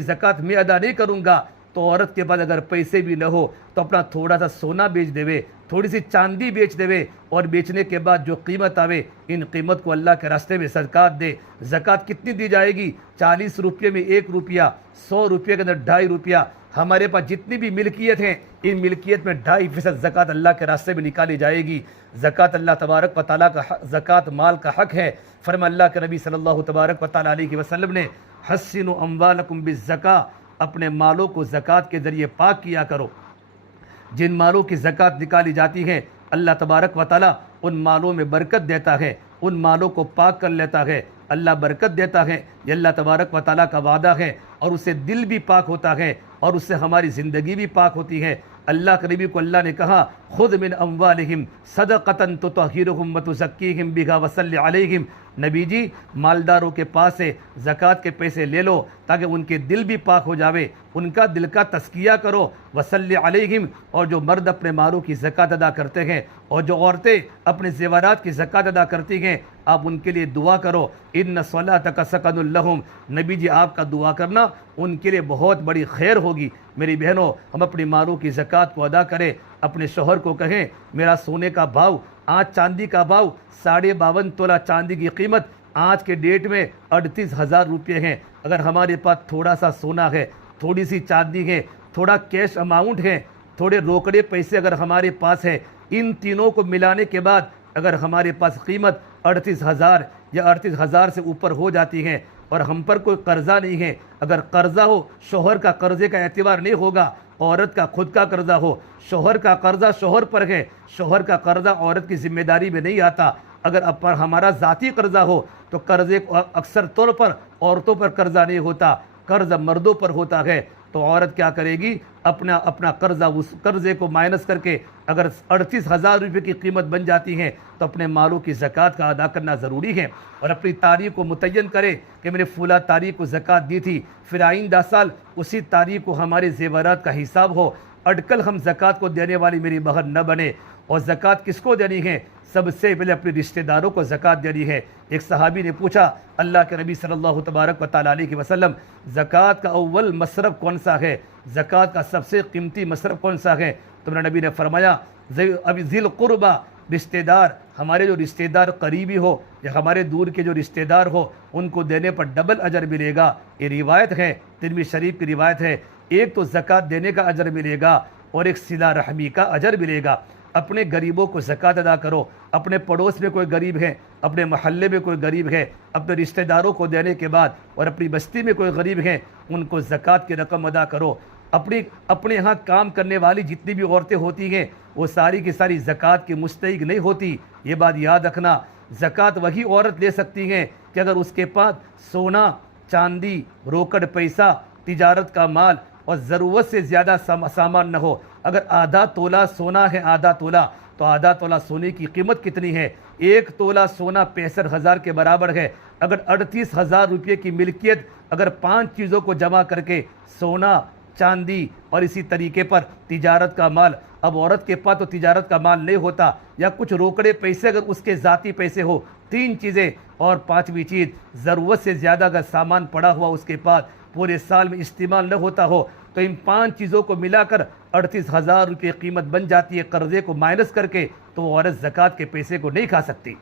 ज़कात मैं अदा नहीं करूँगा, तो औरत के पास अगर पैसे भी न हो तो अपना थोड़ा सा सोना बेच देवे, थोड़ी सी चांदी बेच देवे और बेचने के बाद जो कीमत आवे इन कीमत को अल्लाह के रास्ते में ज़कात दे। ज़कात कितनी दी जाएगी? 40 रुपये में 1 रुपया, 100 रुपये के अंदर 2.5 रुपया। हमारे पास जितनी भी मिल्कियत हैं, इन मिल्कियत में 2.5% ज़कात अल्लाह के रास्ते में निकाली जाएगी। ज़कात अल्लाह तबारक व तआला का ज़कात माल का हक़ है। फरमा अल्लाह के नबी सल्लल्लाहु तबारक व तआला अलैहि वसल्लम ने हस्सिनु अम्वालकुम बिज़्ज़का, अपने मालों को ज़कात के ज़रिए पाक किया करो। जिन मालों की ज़कात निकाली जाती है अल्लाह तबारक व तआला उन मालों में बरकत देता है, उन मालों को पाक कर लेता है। अल्लाह बरकत देता है, ये अल्लाह तबारक व तआला का वादा है और उससे दिल भी पाक होता है और उससे हमारी ज़िंदगी भी पाक होती है। अल्लाह के नबी को अल्लाह ने कहा खुद मिन अम्वालिहिम सदक़तन तुतहिरुहुम व तुज़क्कीहिम बिहा वसल्लि अलैहिम। नबी जी, मालदारों के पास से ज़कात के पैसे ले लो ताकि उनके दिल भी पाक हो जावे, उनका दिल का तस्किया करो। वसल्लि अलैहिम, और जो मर्द अपने मालों की ज़कात अदा करते हैं और जो औरतें अपने ज़ेवरात की ज़कात अदा करती हैं, आप उनके लिए दुआ करो। इन्न सलातक सकनुल लहुम, नबी जी आपका दुआ करना उनके लिए बहुत बड़ी खैर होगी। मेरी बहनों, हम अपनी मालों की ज़कात को अदा करें। अपने शोहर को कहें मेरा सोने का भाव, आज चांदी का भाव 52.5 तोला चांदी की कीमत आज के डेट में 38,000 रुपये हैं। अगर हमारे पास थोड़ा सा सोना है, थोड़ी सी चांदी है, थोड़ा कैश अमाउंट है, थोड़े रोकड़े पैसे अगर हमारे पास है, इन तीनों को मिलाने के बाद अगर हमारे पास कीमत 38,000 या 38,000 से ऊपर हो जाती है और हम पर कोई कर्जा नहीं है, अगर कर्जा हो शोहर का कर्जे का एतबार नहीं होगा, औरत का खुद का कर्जा हो, शोहर का कर्जा शोहर पर है, शोहर का कर्जा औरत की जिम्मेदारी में नहीं आता। अगर अब पर हमारा ज़ाती कर्जा हो तो कर्जे अक्सर तौर पर औरतों पर कर्जा नहीं होता, कर्ज मर्दों पर होता है। तो औरत क्या करेगी, अपना कर्जा उस कर्जे को माइनस करके अगर 38,000 रुपये की कीमत बन जाती है तो अपने मालों की ज़कात का अदा करना ज़रूरी है। और अपनी तारीख को मुतय्यन करे कि मैंने फुला तारीख को ज़कात दी थी, फिर आइंदा साल उसी तारीख को हमारे ज़ेवरात का हिसाब हो। अटकल हम ज़कात को देने वाली मेरी बहन न बने और ज़कात किसको देनी है? सबसे पहले अपने रिश्तेदारों को ज़कात देनी है। एक सहाबी ने पूछा अल्लाह के नबी सल्लल्लाहु तबारक व तआला अलैहि वसल्लम, ज़कात का अव्वल मसरफ़ कौन सा है? ज़कात का सबसे कीमती मसरफ़ कौन सा है? तो मेरे नबी ने फरमाया अभी ज़िल क़ुरबा, रिश्तेदार, हमारे जो रिश्तेदार करीबी हो या हमारे दूर के जो रिश्तेदार हो, उनको देने पर डबल अजर मिलेगा। ये रिवायत है, तिरमिज़ी शरीफ की रिवायत है। एक तो ज़कात देने का अजर मिलेगा और एक सिला रहमी का अजर मिलेगा। अपने गरीबों को ज़कात अदा करो। अपने पड़ोस में कोई गरीब है, अपने महल्ले में कोई गरीब है, अपने रिश्तेदारों को देने के बाद और अपनी बस्ती में कोई गरीब है, उनको ज़कात की रकम अदा करो। अपने यहाँ काम करने वाली जितनी भी औरतें होती हैं वो सारी की सारी ज़कात की मुस्तहिक नहीं होती। ये बात याद रखना। ज़कात वही औरत ले सकती हैं कि अगर उसके पास सोना, चांदी, रोकड़ पैसा, तिजारत का माल और ज़रूरत से ज़्यादा सामान न हो। अगर आधा तोला सोना है, आधा तोला, तो आधा तोला सोने की कीमत कितनी है? 1 तोला सोना 65,000 के बराबर है। अगर 38,000 रुपये की मिल्कियत अगर 5 चीज़ों को जमा करके सोना, चांदी और इसी तरीके पर तिजारत का माल, अब औरत के पास तो तिजारत का माल नहीं होता या कुछ रोकड़े पैसे अगर उसके ज़ाती पैसे हो, 3 चीज़ें, और 5वीं चीज़ ज़रूरत से ज़्यादा अगर सामान पड़ा हुआ उसके पास पूरे साल में इस्तेमाल न होता हो, तो इन 5 चीज़ों को मिलाकर 38,000 रुपये कीमत बन जाती है। कर्ज़े को माइनस करके तो वो औरत ज़कात के पैसे को नहीं खा सकती।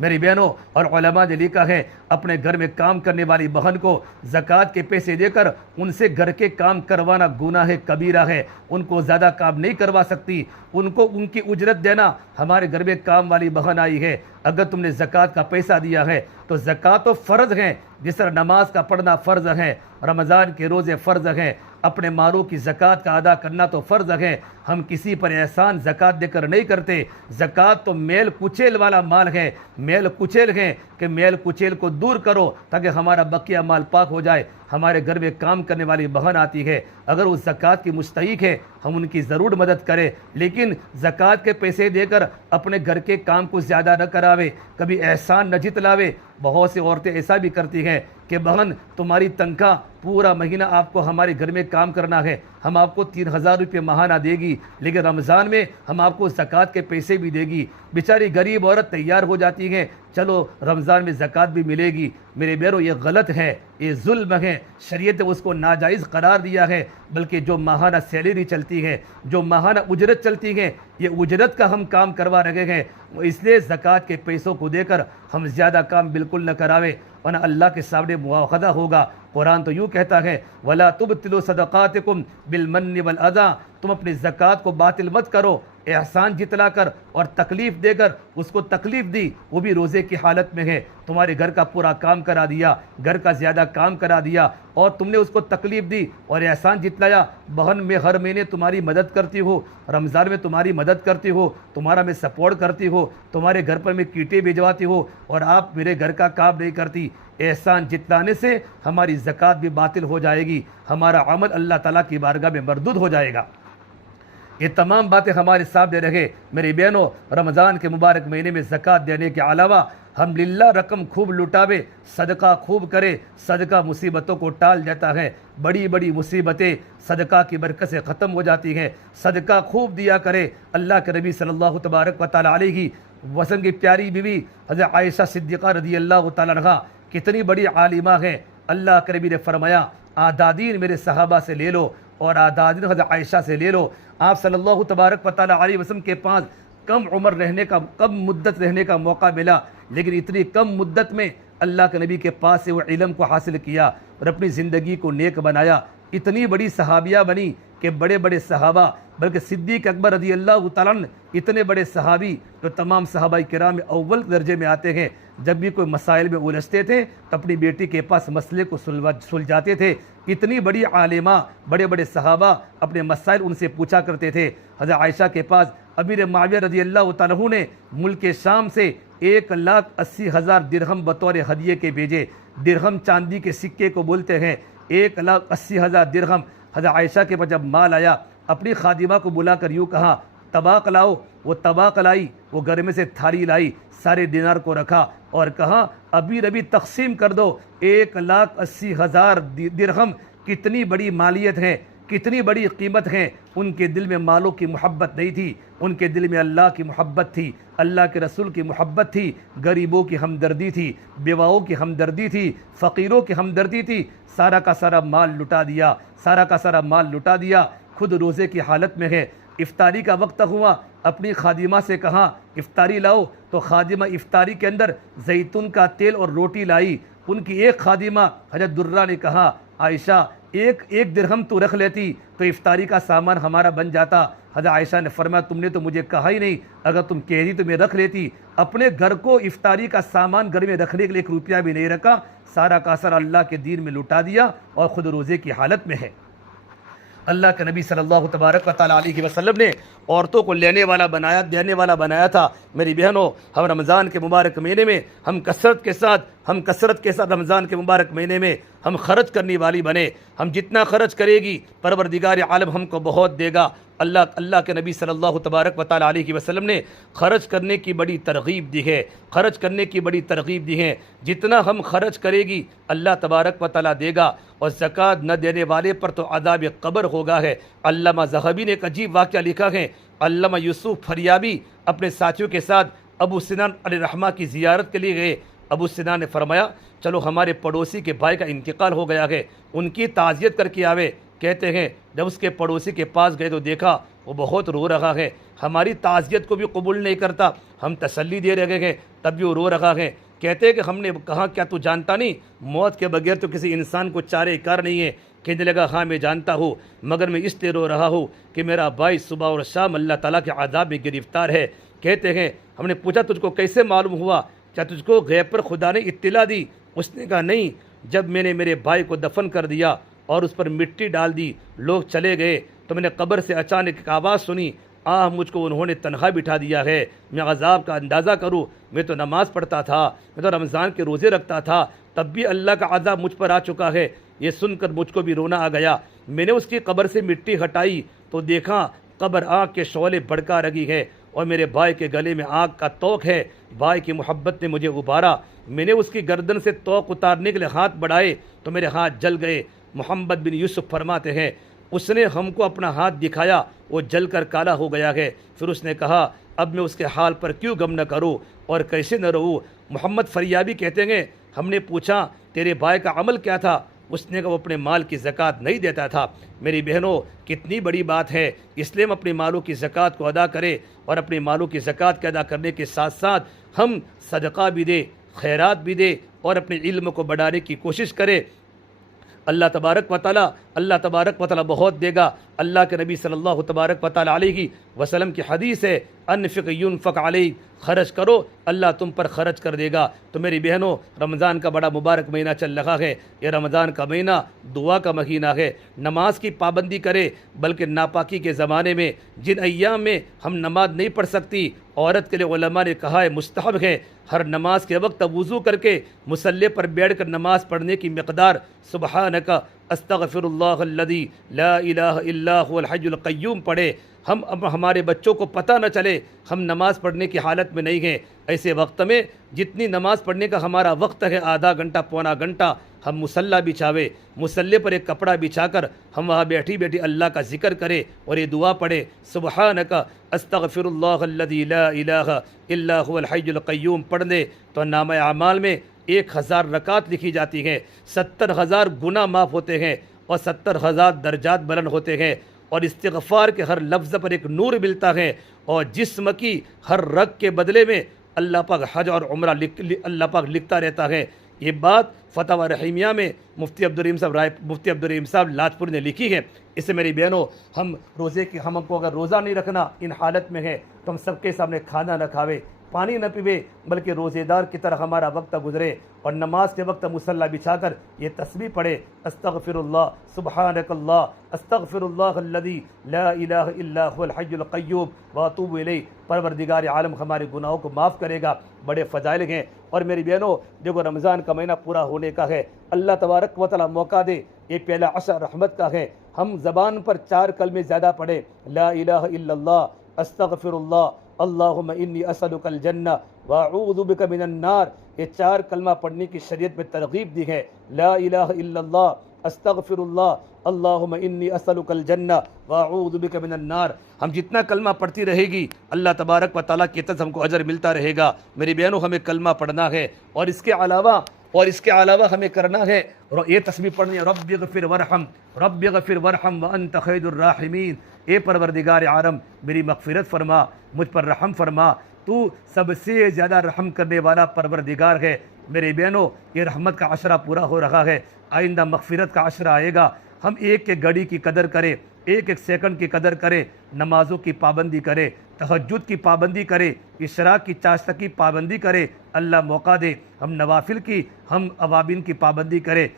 मेरी बहनों और उलमा ने लिखा है, अपने घर में काम करने वाली बहन को ज़कात के पैसे देकर उनसे घर के काम करवाना गुनाह कबीरा है। उनको ज़्यादा काम नहीं करवा सकती, उनको उनकी उजरत देना। हमारे घर में काम वाली बहन आई है, अगर तुमने ज़कात का पैसा दिया है तो ज़कात तो फ़र्ज़ है, जिस तरह नमाज का पढ़ना फ़र्ज़ है, रमज़ान के रोज़े फ़र्ज़ हैं, अपने मालों की ज़कात का अदा करना तो फ़र्ज़ है। हम किसी पर एहसान ज़कात देकर नहीं करते। ज़कात तो मेल कुचेल वाला माल है, मेल कुचेल है कि मेल कुचेल को दूर करो ताकि हमारा बकिया माल पाक हो जाए। हमारे घर में काम करने वाली बहन आती है, अगर उस ज़कात की मुस्तहिक है हम उनकी ज़रूर मदद करें, लेकिन ज़कात के पैसे देकर अपने घर के काम को ज़्यादा न करावे, कभी एहसान न जितलावे। बहुत सी औरतें ऐसा भी करती हैं कि बहन तुम्हारी तनख्वाह पूरा महीना आपको हमारे घर में काम करना है, हम आपको 3,000 रुपये माहाना देगी, लेकिन रमज़ान में हम आपको ज़कात के पैसे भी देगी। बेचारी गरीब औरत तैयार हो जाती है, चलो रमज़ान में ज़कात भी मिलेगी। मेरे बेरो ये गलत है, ये जुल्म है। शरीयत ने उसको नाजायज़ करार दिया है। बल्कि जो माहाना सैलरी चलती है, जो माहाना उजरत चलती है, ये उजरत का हम काम करवा रहे हैं, इसलिए ज़कात के पैसों को देकर हम ज़्यादा काम बिल्कुल न करावे, वरना अल्लाह के सामने मुआखज़ा होगा। कुरान तो यूँ कहता है, वला तुबतिलु सदक़ातिकुम बिलमन्नि वल अज़ा, तुम अपनी ज़कात को बातिल मत करो, एहसान जितला कर और तकलीफ़ देकर उसको तकलीफ़ दी, वो भी रोज़े की हालत में है। तुम्हारे घर का पूरा काम करा दिया, घर का ज़्यादा काम करा दिया और तुमने उसको तकलीफ़ दी और एहसान जितलाया। बहन मैं हर महीने तुम्हारी मदद करती हूँ, रमज़ान में तुम्हारी मदद करती हूँ, तुम्हारा मैं सपोर्ट करती हूँ, तुम्हारे घर पर मैं कीटें भिजवाती हूँ और आप मेरे घर का काम नहीं करती। एहसान जितलाने से हमारी ज़कात भी बातिल हो जाएगी, हमारा अमल अल्लाह ताला की बारगाह में मरदूद हो जाएगा। ये तमाम बातें हमारे सामने रहे। मेरी बहनों, रमज़ान के मुबारक महीने में ज़कात देने के अलावा हम लिल्लाह रकम खूब लुटावे, सदका खूब करे। सदका मुसीबतों को टाल देता है, बड़ी बड़ी मुसीबतें सदका की बरकत से ख़त्म हो जाती हैं। सदका खूब दिया करे। अल्लाह के नबी सल्लल्लाहु तबारक व तआला अलैहि वसल्लम की प्यारी बीवी हज़रत आयशा सिद्दीक़ा रज़ियल्लाहु तआला अन्हा कितनी बड़ी आलिमा है। अल्लाह के नबी ने फरमाया, आदादीन मेरे सहाबा से ले लो और आदादीन हज़रत आयशा से ले लो। आप सल्लल्लाहु तबारक व तआला अलैहि वसल्लम के पास कम उम्र रहने का, कम मुद्दत रहने का मौका मिला, लेकिन इतनी कम मुद्दत में अल्लाह के नबी के पास से वो इल्म को हासिल किया और अपनी ज़िंदगी को नेक बनाया। इतनी बड़ी सहाबिया बनी कि बड़े बड़े सहाबा, बल्कि सिद्दीक़ अकबर रज़ियल्लाहु तआला अन्हु इतने बड़े सहाबी जो तमाम सहाबाए किराम में अव्वल दर्जे में आते हैं, जब भी कोई मसाइल में उलझते थे तो अपनी बेटी के पास मसले को सुलझाते थे। इतनी बड़ी आलिमा, बड़े बड़े सहाबा अपने मसाइल उनसे पूछा करते थे। हज़रत आयशा के पास अमीर मुआविया रज़ियल्लाहु तआला अन्हु ने मुल्क शाम से 1,80,000 दिरहम बतौर हदिये के भेजे। दिरहम चांदी के सिक्के को बोलते हैं। 1,80,000 दिरहम। हज़रत आयशा के पास जब माल आया, अपनी खादिमा को बुलाकर यूँ कहा, तबाक लाओ। वो तबाक लाई, वो घर में से थाली लाई, सारे दिनार को रखा और कहा अभी रबी तकसीम कर दो। 1,80,000 दिरहम कितनी बड़ी मालियत है, कितनी बड़ी कीमत है। उनके दिल में मालों की मोहब्बत नहीं थी, उनके दिल में अल्लाह की मोहब्बत थी, अल्लाह के रसूल की मोहब्बत थी, गरीबों की हमदर्दी थी, बेवाओं की हमदर्दी थी, फ़कीरों की हमदर्दी थी। सारा का सारा माल लुटा दिया, सारा का सारा माल लुटा दिया। खुद रोज़े की हालत में है। इफ्तारी का वक्त हुआ, अपनी खादिमा से कहा इफ्तारी लाओ, तो खादिमा इफ्तारी के अंदर जैतून का तेल और रोटी लाई। उनकी एक खादिमा हजरत दुर्रा ने कहा, आयशा एक दिरहम तो रख लेती तो इफ्तारी का सामान हमारा बन जाता। हजरत आयशा ने फरमाया, तुमने तो मुझे कहा ही नहीं, अगर तुम कह दी तो मैं रख लेती। अपने घर को इफ्तारी का सामान घर में रखने के लिए 1 रुपया भी नहीं रखा, सारा का सारा अल्लाह के दीन में लुटा दिया और ख़ुद रोज़े की हालत में है। अल्लाह के नबी सल्लल्लाहु तबारक व तआला अलैहि वसल्लम ने औरतों को देने वाला बनाया था। मेरी बहनों, हम रमज़ान के मुबारक महीने में हम कसरत के साथ रमज़ान के मुबारक महीने में हम खर्च करने वाली बने। हम जितना खर्च करेगी परवरदिगार आलम हमको बहुत देगा। अल्लाह के नबी सल्लल्लाहु तबारक व तआला अलैहि वसल्लम ने खर्च करने की बड़ी तरगीब दी है। जितना हम खर्च करेगी अल्लाह तबारक व तआला देगा, और ज़कात न देने वाले पर तो अज़ाब क़ब्र होगा है। अल्लामा ज़हबी ने एक अजीब वाक़या लिखा है। अल्लामा यूसुफ़ फरियाबी अपने साथियों के साथ अबू सिनान अलैहिर्रहमा की ज़ियारत के लिए गए। अबू सिनान ने फरमाया, चलो हमारे पड़ोसी के भाई का इंतकाल हो गया है, उनकी ताज़ियत करके आवे। कहते हैं जब उसके पड़ोसी के पास गए तो देखा वो बहुत रो रहा है, हमारी ताज़ियत को भी कबूल नहीं करता, हम तसल्ली दे रहे हैं तब भी वो रो रहा है। कहते हैं कि हमने कहा, क्या तू जानता नहीं मौत के बगैर तो किसी इंसान को चारे कार नहीं है। कहने लगा, हाँ मैं जानता हूँ, मगर मैं इसलिए रो रहा हूँ कि मेरा भाई सुबह और शाम अल्लाह ताला के अज़ाब में गिरफ्तार है। कहते हैं हमने पूछा, तुझको कैसे मालूम हुआ, क्या तुझको गैब पर खुदा ने इत्तिला दी? उसने कहा, नहीं, जब मैंने मेरे भाई को दफन कर दिया और उस पर मिट्टी डाल दी, लोग चले गए, तो मैंने कब्र से अचानक एक आवाज़ सुनी, मुझको उन्होंने तन्हा बिठा दिया है। मैं अज़ाब का अंदाज़ा करूँ, मैं तो नमाज़ पढ़ता था, मैं तो रमज़ान के रोज़े रखता था, तब भी अल्लाह का अज़ाब मुझ पर आ चुका है। ये सुनकर मुझको भी रोना आ गया। मैंने उसकी कब्र से मिट्टी हटाई तो देखा कब्र आग के शोले भड़का रही है और मेरे भाई के गले में आग का तोक है। भाई की मोहब्बत ने मुझे उबारा। मैंने उसकी गर्दन से तोक उतारने के लिए हाथ बढ़ाए तो मेरे हाथ जल गए। मोहम्मद बिन यूसुफ फरमाते हैं, उसने हमको अपना हाथ दिखाया, वो जलकर काला हो गया है। फिर उसने कहा, अब मैं उसके हाल पर क्यों गम न करूं और कैसे न रहूं। मोहम्मद फरियाबी कहते हैं, हमने पूछा तेरे भाई का अमल क्या था? उसने कहा वो अपने माल की ज़कात नहीं देता था। मेरी बहनों, कितनी बड़ी बात है, इसलिए हम अपने मालों की ज़कात को अदा करें और अपने मालों की ज़कात के अदा करने के साथ साथ हम सदका भी दें, खैरात भी दें और अपने इल्म को बढ़ाने की कोशिश करें। अल्लाह तबारक व तआला बहुत देगा। अल्लाह के नबी सल्लल्लाहु तबारक व तआला अलैहि वसल्लम की हदीस है, अनफ़िक़ युनफ़क़ अलैक, खर्च करो अल्लाह तुम पर खर्च कर देगा। तो मेरी बहनों, रमज़ान का बड़ा मुबारक महीना चल रहा है। ये रमज़ान का महीना दुआ का महीना है। नमाज की पाबंदी करे, बल्कि नापाकी के ज़माने में जिन अय्याम में हम नमाज नहीं पढ़ सकती, औरत के लिए उलमा ने कहा है मुस्तहब है हर नमाज के वक्त वज़ू करके मुसल्ले पर बैठकर नमाज पढ़ने की मिक़दार सुबहानका अस्तग़फ़िरुल्लाहल्लज़ी ला इलाहा इल्ला हुवल हय्युल क़य्यूम पढ़े। हम अब हमारे बच्चों को पता न चले हम नमाज़ पढ़ने की हालत में नहीं हैं। ऐसे वक्त में जितनी नमाज़ पढ़ने का हमारा वक्त है, आधा घंटा पौना घंटा, हम मुसल्ला बिछावे, मुसल्ले पर एक कपड़ा बिछाकर हम वहाँ बैठी बैठी अल्लाह का ज़िक्र करें और ये दुआ पढ़े, सुबहानका अस्तग़फ़िरुल्लाहल्लज़ी ला इलाहा इल्ला हुवल हय्युल क़य्यूम पढ़ ले तो नामे अमाल में 1000 रकात लिखी जाती हैं, 70,000 गुनाह माफ़ होते हैं और 70,000 दर्जात बुलंद होते हैं। और इस्तिग़फ़ार के हर लफ्ज़ पर एक नूर मिलता है और जिस्म की हर रग के बदले में अल्लाह पाक हज और उम्रा अल्लाह पाक लिखता रहता है। ये बात फतवा रहीमिया में मुफ्ती अब्दुल रहीम साहब लाजपुर ने लिखी है। इससे मेरी बहनों, हम रोज़े की हमको अगर रोज़ा नहीं रखना इन हालत में है तो हम सबके सामने खाना न खावे, पानी न पीवे, बल्कि रोज़ेदार की तरह हमारा वक्त गुजरे और नमाज के वक्त मुसल्ला बिछाकर ये तस्बीह पढ़े, अस्तग़फ़िरुल्लाह सुबहानकल्लाह अस्तग़फ़िरुल्लाहल्लज़ी ला इलाहा इल्ला हुवल हय्युल क़य्यूम व अतूबु इलैह। परवरदिगार आलम हमारे गुनाहों को माफ़ करेगा, बड़े फ़ज़ाइल हैं। और मेरी बहनों, देखो रमज़ान का महीना पूरा होने का है, अल्लाह तबारक व तआला मौका दे, ये पहला अशर रहमत का है। हम ज़बान पर 4 कलमे ज़्यादा पढ़े, ला इलाहा इल्लल्लाह, अस्तग़फ़िरुल्लाह, अल्लाहुम्मा इन्नी असअलुकल जन्नह व अऊज़ु बिका मिनन नार। ये 4 कलमा पढ़ने की शरीयत में तरगीब दी है। ला इलाहा इल्लल्लाह, अस्तग़फ़िरुल्लाह, अल्लाहुम्मा इन्नी असअलुकल जन्ना व अऊज़ु बिका मिनन नार। हम जितना कलमा पढ़ती रहेगी अल्लाह तबारक व तआला की तरफ से हमको अजर मिलता रहेगा। मेरी बहनों, हमें कलमा पढ़ना है और इसके अलावा हमें करना है ये तस्बीह पढ़नी है, रब्बिग़फिर वरहम व अंत खैरुर राहिमीन। ए परवरदिगार आलम, मेरी मग़फ़िरत फरमा, मुझ पर रहम फरमा, तू सबसे ज़्यादा रहम करने वाला परवरदिगार है। मेरे बहनों, ये रहमत का अशरा पूरा हो रहा है, आइंदा मग़फ़िरत का अशरा आएगा। हम एक एक घड़ी की कदर करें, एक एक सेकंड की कदर करें, नमाज़ों की पाबंदी करें, तहज्जुद की पाबंदी करें, इशराक की चाश्त की पाबंदी करें। अल्लाह मौका दे हम नवाफिल की, हम अवाबिन की पाबंदी करें,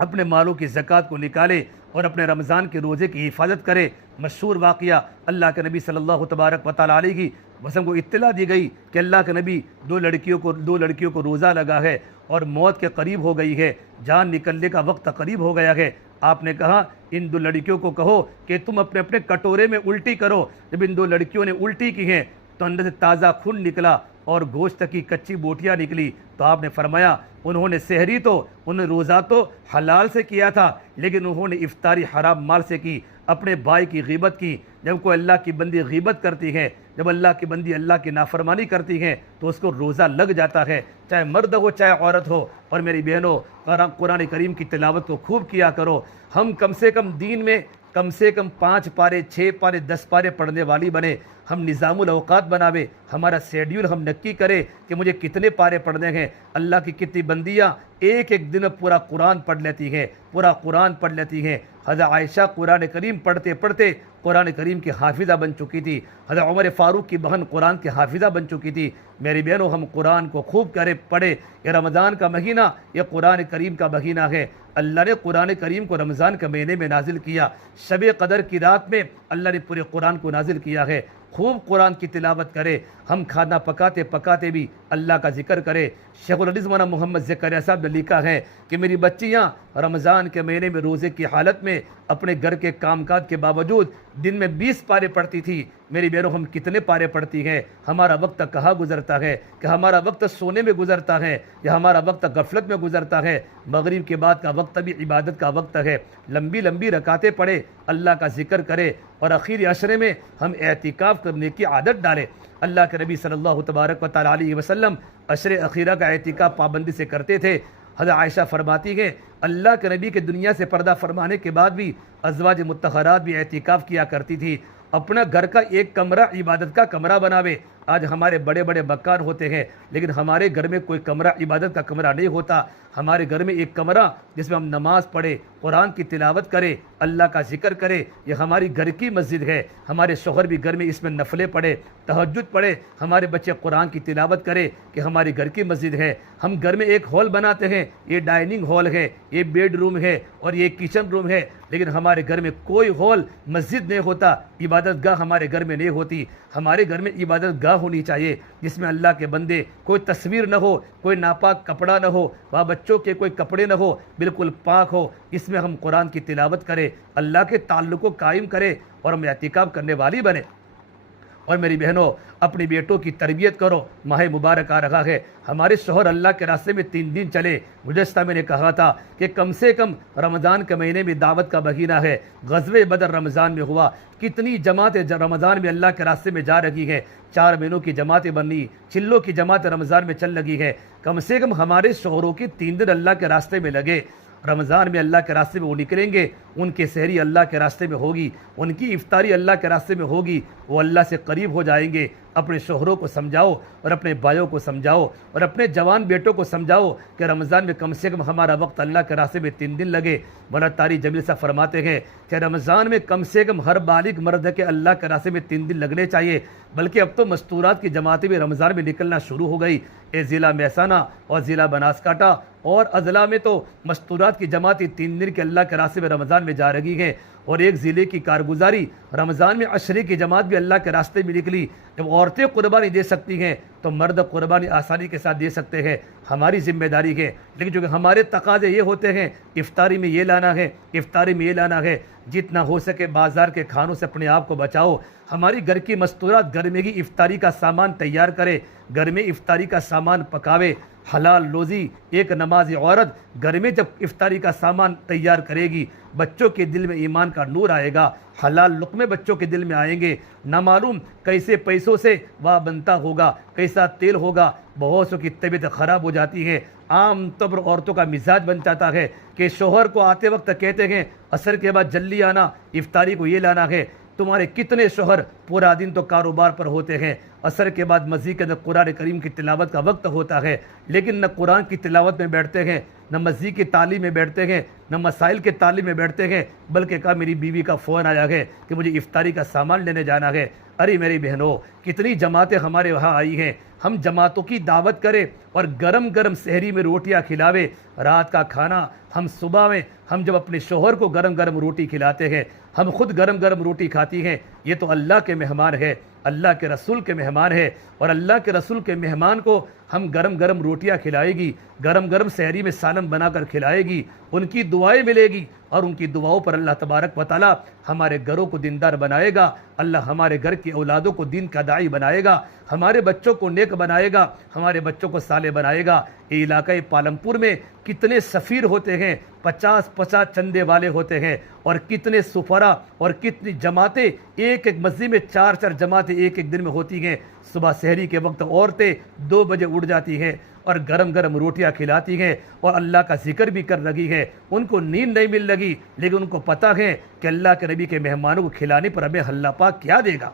अपने मालों की ज़कात को निकाले और अपने रमज़ान के रोज़े की हिफाजत करे। मशहूर वाक़या, अल्लाह के नबी सल्लल्लाहु तबारक व तआला अलैहि की वसल्लम को इत्तला दी गई कि अल्लाह के नबी दो लड़कियों को रोज़ा लगा है और मौत के करीब हो गई है, जान निकलने का वक्त करीब हो गया है। आपने कहा इन दो लड़कियों को कहो कि तुम अपने अपने कटोरे में उल्टी करो। जब इन दो लड़कियों ने उल्टी की है तो अंदर से ताज़ा खून निकला और गोश्त की कच्ची बोटियाँ निकली। तो आपने फरमाया उन्होंने सहरी तो, उन्होंने रोज़ा तो हलाल से किया था, लेकिन उन्होंने इफ्तारी हराम माल से की, अपने भाई की ग़ीबत की। जब कोई अल्लाह की बंदी ग़ीबत करती है, जब अल्लाह की बंदी अल्लाह की नाफरमानी करती है तो उसको रोज़ा लग जाता है, चाहे मर्द हो चाहे औरत हो। और मेरी बहनों, कुरान करीम की तिलावत को खूब किया करो। हम कम से कम दीन में कम से कम 5 पारे 6 पारे 10 पारे पढ़ने वाली बने। हम निज़ामुल औक़ात बनावे, हमारा शेड्यूल हम नक्की करें कि मुझे कितने पारे पढ़ने हैं। अल्लाह की कितनी बंदियाँ एक एक दिन पूरा कुरान पढ़ लेती हैं, पूरा कुरान पढ़ लेती हैं। हज़रत आयशा कुरान करीम पढ़ते पढ़ते कुरान करीम की हाफिज़ा बन चुकी थी। हज़रत उमर फ़ारूक की बहन कुरान की हाफिज़ा बन चुकी थी। मेरी बहनों, हम कुरान को खूब करे पढ़े। ये रमज़ान का महीना, ये कुरान करीम का महीना है। अल्लाह ने कुरान करीम को रमज़ान के महीने में नाजिल किया। शब क़दर की रात में अल्लाह ने पूरे कुरान को नाजिल किया है। खूब कुरान की तिलावत करें। हम खाना पकाते पकाते भी अल्लाह का जिक्र करें। शेखुल हदीस मौलाना मोहम्मद ज़करिया साहब ने लिखा है कि मेरी बच्चियाँ रमज़ान के महीने में रोज़े की हालत में अपने घर के कामकाज के बावजूद दिन में 20 पारे पढ़ती थी। मेरी बहनों, हम कितने पारे पढ़ती हैं? हमारा वक्त कहाँ गुजरता है? कि हमारा वक्त सोने में गुजरता है या हमारा वक्त गफलत में गुजरता है? मगरिब के बाद का वक्त भी इबादत का वक्त है। लंबी लंबी रकातें पढ़े, अल्लाह का जिक्र करे और आखिरी अशरे में हम एतिकाफ़ करने की आदत डालें। अल्लाह के नबी सल्लल्लाहु तबारक व तआला अलैहि वसल्लम अशरे अखीरा का एतिकाफ़ पाबंदी से करते थे। हज़रत आयशा फरमाती है अल्लाह के नबी के दुनिया से पर्दा फरमाने के बाद भी अज़वाज मुत्तहरात भी एतिकाफ़ किया करती थी। अपना घर का एक कमरा इबादत का कमरा बनावे। आज हमारे बड़े बड़े मकान होते हैं, लेकिन हमारे घर में कोई कमरा इबादत का कमरा नहीं होता। हमारे घर में एक कमरा जिसमें हम नमाज़ पढ़े, कुरान की तिलावत करें, अल्लाह का जिक्र करें, यह हमारी घर की मस्जिद है। हमारे शौहर भी घर में इसमें नफले पढ़े, तहज्जुद पढ़े, हमारे बच्चे कुरान की तिलावत करें, कि हमारी घर की मस्जिद है। हम घर में एक हॉल बनाते हैं, ये डाइनिंग हॉल है, ये बेडरूम है और ये किचन रूम है, लेकिन हमारे घर में कोई हॉल मस्जिद नहीं होता, इबादत गाह हमारे घर में नहीं होती। हमारे घर में इबादत गाह होनी चाहिए जिसमें अल्लाह के बंदे, कोई तस्वीर न हो, कोई नापाक कपड़ा न हो, वहाँ बच्चों के कोई कपड़े न हो, बिल्कुल पाक हो। इसमें हम कुरान की तिलावत करें, अल्लाह के ताल्लुक़ को कायम करें और हम एतिकाफ़ करने वाली बने। और मेरी बहनों, अपनी बेटों की तरबियत करो। माह मुबारक आ रहा है, हमारे शोहर अल्लाह के रास्ते में 3 दिन चले। गुज़श्ता मैंने कहा था कि कम से कम रमज़ान के महीने में दावत का महीना है। ग़ज़वे बदर रमज़ान में हुआ। कितनी जमातें रमज़ान में अल्लाह के रास्ते में जा रही है। 4 महीनों की जमातें बनी, चिल्लों की जमात रमज़ान में चल लगी है। कम से कम हमारे शोहरों के 3 दिन अल्लाह के रास्ते में लगे। रमज़ान में अल्लाह के रास्ते में वो निकलेंगे, उनके सहरी अल्लाह के रास्ते में होगी, उनकी इफ्तारी अल्लाह के रास्ते में होगी, वो अल्लाह से करीब हो जाएंगे। अपने शोहरों को समझाओ और अपने भाइयों को समझाओ और अपने जवान बेटों को समझाओ कि रमज़ान में कम से कम हमारा वक्त अल्लाह के रास्ते में 3 दिन लगे। मौलाना तारी जमील साहब फरमाते हैं कि रमज़ान में कम से कम हर बालिग मर्द के अल्लाह के रास्ते में 3 दिन लगने चाहिए। बल्कि अब तो मस्तूरात की जमातें भी रमज़ान में निकलना शुरू हो गई। ये ज़िला महसाना और ज़िला बनासकाठा और अजला में तो मस्तूरात की जमातें 3 दिन के अल्लाह के रास्ते में रमज़ान में जा रही हैं। और एक ज़िले की कारगुजारी रमज़ान में अशरे की जमात भी अल्लाह के रास्ते में निकली। जब औरतें कुर्बानी दे सकती हैं तो मर्द कुर्बानी आसानी के साथ दे सकते हैं, हमारी जिम्मेदारी है। लेकिन जो हमारे तकाजे ये होते हैं, इफ्तारी में ये लाना है, इफ्तारी में ये लाना है, जितना हो सके बाज़ार के खानों से अपने आप को बचाओ। हमारी घर की मस्तूरात, घर में ही इफ्तारी का सामान तैयार करे, घर में इफ्तारी का सामान पकावे। हलाल रोज़ी एक नमाज़ी औरत घर में जब इफ्तारी का सामान तैयार करेगी, बच्चों के दिल में ईमान का नूर आएगा, हलाल लुक़्मे बच्चों के दिल में आएंगे। ना मालूम कैसे पैसों से वह बनता होगा, कैसा तेल होगा, बहुत सौ की तबीयत ख़राब हो जाती है। आम तौर पर औरतों का मिजाज बन जाता है कि शोहर को आते वक्त कहते हैं असर के बाद जल्दी आना, इफ्तारी को ये लाना है। तुम्हारे कितने शोहर पूरा दिन तो कारोबार पर होते हैं, असर के बाद मस्जिद के अंदर कुरान करीम की तिलावत का वक्त होता है, लेकिन न कुरान की तिलावत में बैठते हैं, न मस्जिद की तालीम में बैठते हैं, न मसाइल के तालीम में बैठते हैं, बल्कि कहा मेरी बीवी का फ़ोन आया है कि मुझे इफ्तारी का सामान लेने जाना है। अरे मेरी बहनों, कितनी जमातें हमारे वहाँ आई हैं, हम जमातों की दावत करें और गरम गरम सहरी में रोटियां खिलावे। रात का खाना हम सुबह में हम जब अपने शोहर को गरम गरम रोटी खिलाते हैं, हम खुद गरम गरम रोटी खाती हैं, ये तो अल्लाह के मेहमान है, अल्लाह के रसूल के मेहमान है। और अल्लाह के रसूल के मेहमान को हम गरम गरम रोटियां खिलाएगी, गरम गरम सहरी में सालन बनाकर खिलाएगी, उनकी दुआएं मिलेगी और उनकी दुआओं पर अल्लाह तबारक व तआला हमारे घरों को दीनदार बनाएगा। अल्लाह हमारे घर की औलादों को दीन का दाई बनाएगा, हमारे बच्चों को नेक बनाएगा, हमारे बच्चों को साले बनाएगा। ये इलाका पालमपुर में कितने सफ़ीर होते हैं, 50-50 चंदे वाले होते हैं, और कितने सुफरा और कितनी जमातें, एक एक मस्जिद में 4-4 जमातें एक एक दिन में होती हैं। सुबह सहरी के वक्त औरतें 2 बजे उठ जाती हैं और गरम गरम रोटियां खिलाती हैं और अल्लाह का जिक्र भी कर रही है। उनको नींद नहीं मिल लगी, लेकिन उनको पता है कि अल्लाह के नबी के मेहमानों को खिलाने पर हमें अल्लाह पाक क्या देगा,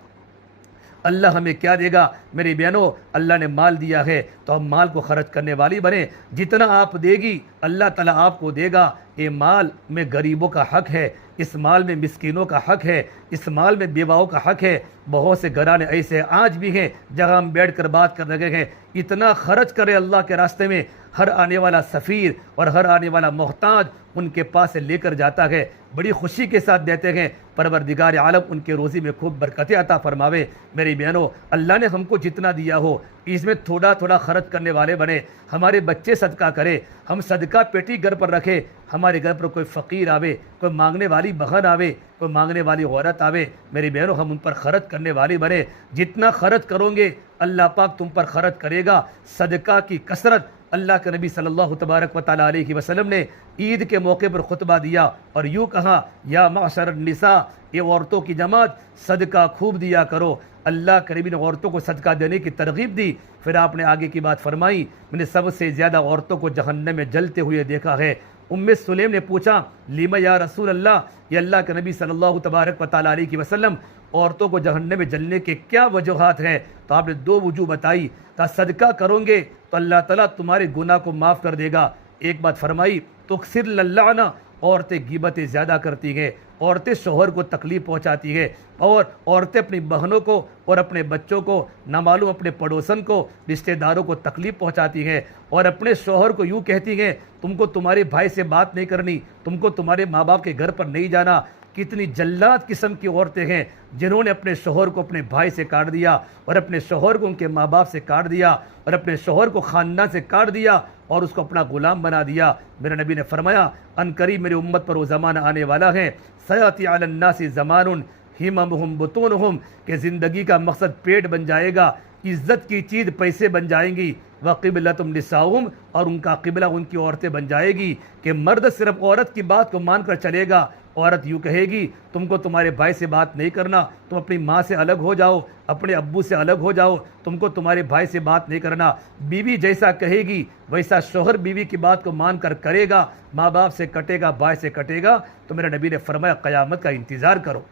अल्लाह हमें क्या देगा। मेरी बहनों, अल्लाह ने माल दिया है तो हम माल को खर्च करने वाली बने। जितना आप देगी अल्लाह ताला आपको देगा। ये माल में गरीबों का हक है, इस माल में मिस्कीनों का हक है, इस माल में बेवाओं का हक है। बहुत से घराने ऐसे आज भी हैं जहां हम बैठ कर बात कर रहे हैं, इतना खर्च करें अल्लाह के रास्ते में, हर आने वाला सफ़ीर और हर आने वाला मोहताज उनके पास से लेकर जाता है, बड़ी खुशी के साथ देते हैं। परवरदिगार आलम उनके रोज़ी में खूब बरकतें अता फरमावे। मेरी बहनों, अल्लाह ने हमको जितना दिया हो इसमें थोड़ा थोड़ा खर्च करने वाले बने। हमारे बच्चे सदका करे, हम सदका पेटी घर पर रखें, हमारे घर पर कोई फ़कीर आवे, कोई मांगने वाली बहन आवे, कोई मांगने वाली औरत आवे, मेरी बहनों हम उन पर खर्च करने वाले बने। जितना खर्च करोगे अल्लाह पाक तुम पर खर्च करेगा। सदका की कसरत, अल्लाह के नबी सल्लल्लाहु तबारक व तआला अलैहि वसल्लम ने ईद के मौके पर खुतबा दिया और यूँ कहा, या माशर निसा, ये औरतों की जमात, सदका खूब दिया करो। अल्लाह के नबी ने औरतों को सदका देने की तरगीब दी। फिर आपने आगे की बात फरमाई, मैंने सबसे ज़्यादा औरतों को जहन्नम में जलते हुए देखा है। उम्मे सुलेम ने पूछा, लिमा या रसूल अल्लाह, ये अल्लाह के नबी सल्लल्लाहु तबारक व तआला अलैहि वसल्लम, औरतों को जहन्नम में जलने के क्या वजूहात हैं? तो आपने 2 वजूह बताई। कहा सदका करोगे तो अल्लाह ताला तुम्हारे गुनाह को माफ़ कर देगा। एक बात फरमाई, तो सिर लल्लाना, औरतें गिबतें ज़्यादा करती हैं, औरतें शोहर को तकलीफ़ पहुंचाती है, और औरतें अपनी बहनों को और अपने बच्चों को, ना मालूम अपने पड़ोसन को, रिश्तेदारों को तकलीफ़ पहुंचाती है, और अपने शोहर को यूँ कहती हैं तुमको तुम्हारे भाई से बात नहीं करनी, तुमको तुम्हारे माँ बाप के घर पर नहीं जाना। कितनी जल्लाद किस्म की औरतें हैं जिन्होंने अपने शोहर को अपने भाई से काट दिया, और अपने शोहर को उनके माँ बाप से काट दिया, और अपने शोहर को खानदान से काट दिया और उसको अपना गुलाम बना दिया। मेरे नबी ने फरमाया, अनकरीब मेरी उम्मत पर वो ज़माना आने वाला है, सयाती अलन्नासी ज़मानुन हिममुहुम बुतूनुहुम, के ज़िंदगी का मकसद पेट बन जाएगा, इज़्ज़त की चीज़ पैसे बन जाएंगी, व क़िबलतुम निसाउहुम, और उनका क़िबला उनकी औरतें बन जाएगी। कि मर्द सिर्फ औरत की बात को मानकर चलेगा। औरत यूँ कहेगी तुमको तुम्हारे भाई से बात नहीं करना, तुम अपनी माँ से अलग हो जाओ, अपने अब्बू से अलग हो जाओ, तुमको तुम्हारे भाई से बात नहीं करना। बीवी जैसा कहेगी वैसा शोहर बीवी की बात को मानकर करेगा। माँ बाप से कटेगा, भाई से कटेगा, तो मेरे नबी ने फरमाया क़यामत का इंतज़ार करो।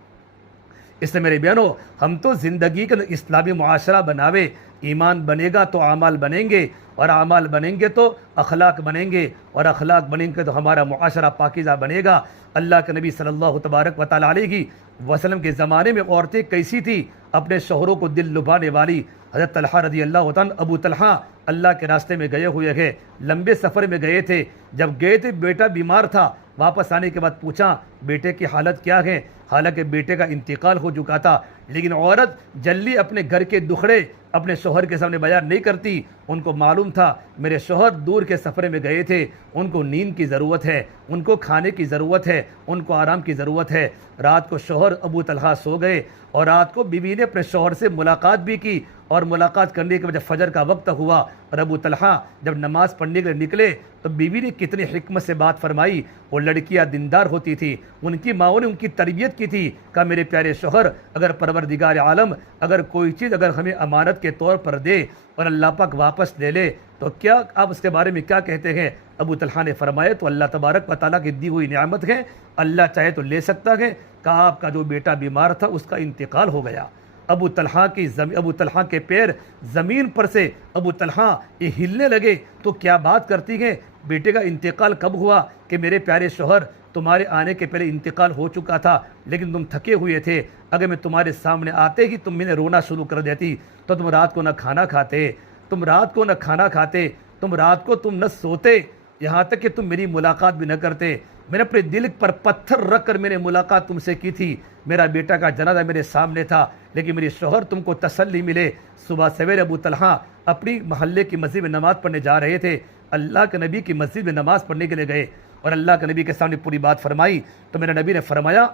इससे मेरे बहनों, हम तो ज़िंदगी का इस्लामी मुआशरा बनावे। ईमान बनेगा तो आमाल बनेंगे, और आमाल बनेंगे तो अखलाक बनेंगे, और अखलाक बनेंगे तो हमारा मुआशरा पाकीज़ा बनेगा। अल्लाह के नबी सल्लल्लाहु तबारक व तआला अलैहि वसल्लम के ज़माने में औरतें कैसी थी, अपने शोहरों को दिल लुभाने वाली। हज़रत तलहा रज़ी अल्लाह तआला, अबू तलहा अल्लाह के रास्ते में गए हुए हैं, लंबे सफ़र में गए थे। जब गए थे बेटा बीमार था, वापस आने के बाद पूछा बेटे की हालत क्या है। हालांकि बेटे का इंतकाल हो चुका था, लेकिन औरत जल्दी अपने घर के दुखड़े अपने शोहर के सामने बयान नहीं करती। उनको मालूम था मेरे शोहर दूर के सफ़र में गए थे, उनको नींद की ज़रूरत है, उनको खाने की ज़रूरत है, उनको आराम की ज़रूरत है। रात को शोहर अबू तलहा सो गए और रात को बीवी ने अपने शोहर से मुलाकात भी की, और मुलाकात करने के बाद जब फजर का वक्त हुआ और अबू तलहा जब नमाज़ पढ़ने के लिए निकले तो बीवी ने कितनी हिकमत से बात फरमाई। वो लड़कियां दीनदार होती थी, उनकी माओ ने उनकी तरबियत की थी। कहा मेरे प्यारे शोहर, अगर परवरदिगार आलम अगर कोई चीज़ अगर हमें अमानत के तौर पर दे और अल्लाह पाक वापस ले ले तो क्या आप उसके बारे में क्या कहते हैं। अबू तलहा ने फरमाया तो अल्लाह तबारक व तआला की दी हुई नियामत है, अल्लाह चाहे तो ले सकता है। कहा आपका जो बेटा बीमार था उसका इंतकाल हो गया। अबू तलहा के पैर ज़मीन पर से अबू तलहा ये हिलने लगे। तो क्या बात करती है, बेटे का इंतकाल कब हुआ। कि मेरे प्यारे शोहर, तुम्हारे आने के पहले इंतकाल हो चुका था, लेकिन तुम थके हुए थे। अगर मैं तुम्हारे सामने आते ही तुम मैंने रोना शुरू कर देती तो तुम रात को न खाना खाते, तुम रात को न खाना खाते, तुम रात को तुम न सोते, यहाँ तक कि तुम मेरी मुलाकात भी न करते। मैंने अपने दिल पर पत्थर रख कर मैंने मुलाकात तुमसे की थी। मेरा बेटा का जनाजा मेरे सामने था, लेकिन मेरे शोहर तुमको तसल्ली मिले। सुबह सवेरे अबू तलहा अपनी मोहल्ले की मस्जिद में नमाज़ पढ़ने जा रहे थे। अल्लाह के नबी की मस्जिद में नमाज़ पढ़ने के लिए गए और अल्लाह के नबी के सामने पूरी बात फरमाई। तो मेरे नबी ने फरमाया,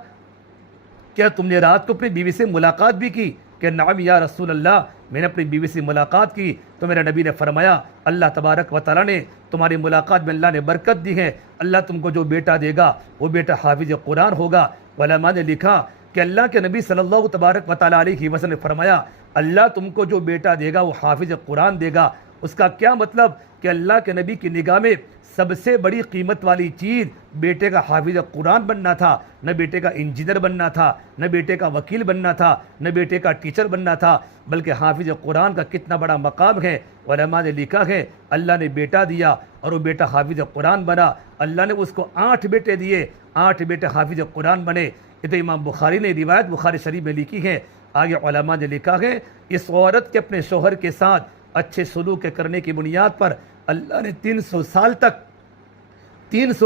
क्या तुमने रात को अपनी बीवी से मुलाकात भी की। कि नाम या रसूल अल्लाह, मैंने अपनी बीवी से मुलाकात की। तो मेरे नबी ने फरमाया, अल्लाह तबारक व तआला ने तुम्हारी मुलाकात में अल्लाह ने बरकत दी है। अल्लाह तुमको जो बेटा देगा वो बेटा हाफिज़ कुरान होगा। उलमा ने लिखा कि अल्लाह के नबी सल्लल्लाहु तबारक व तआला अलैहि वसल्लम ने फरमाया, अल्लाह तुमको जो बेटा देगा वो हाफिज़ कुरान देगा। उसका क्या मतलब कि अल्लाह के नबी की निगाह में सबसे बड़ी कीमत वाली चीज़ बेटे का हाफिज़ कुरान बनना था। न बेटे का इंजीनियर बनना था, न बेटे का वकील बनना था, न बेटे का टीचर बनना था, बल्कि हाफिज़ कुरान का कितना बड़ा मकाम है। उलमा ने लिखा है अल्लाह ने बेटा दिया और वो बेटा हाफिज़ कुरान बना। अल्लाह ने उसको 8 बेटे दिए, 8 बेटे हाफिज़ कुरान बने। ये तो इमाम बुखारी ने रिवायत बुखारी शरीफ में लिखी है। आगे उलमा ने लिखा है इस औरत के अपने शोहर के साथ अच्छे सलूक करने की बुनियाद पर अल्लाह ने 300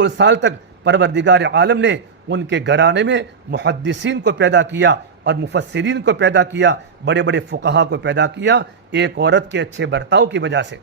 साल तक परवरदिगार आलम ने उनके घराने में मुहद्दिसीन को पैदा किया और मुफस्सिरीन को पैदा किया, बड़े बड़े फुकहा को पैदा किया, एक औरत के अच्छे बर्ताव की वजह से।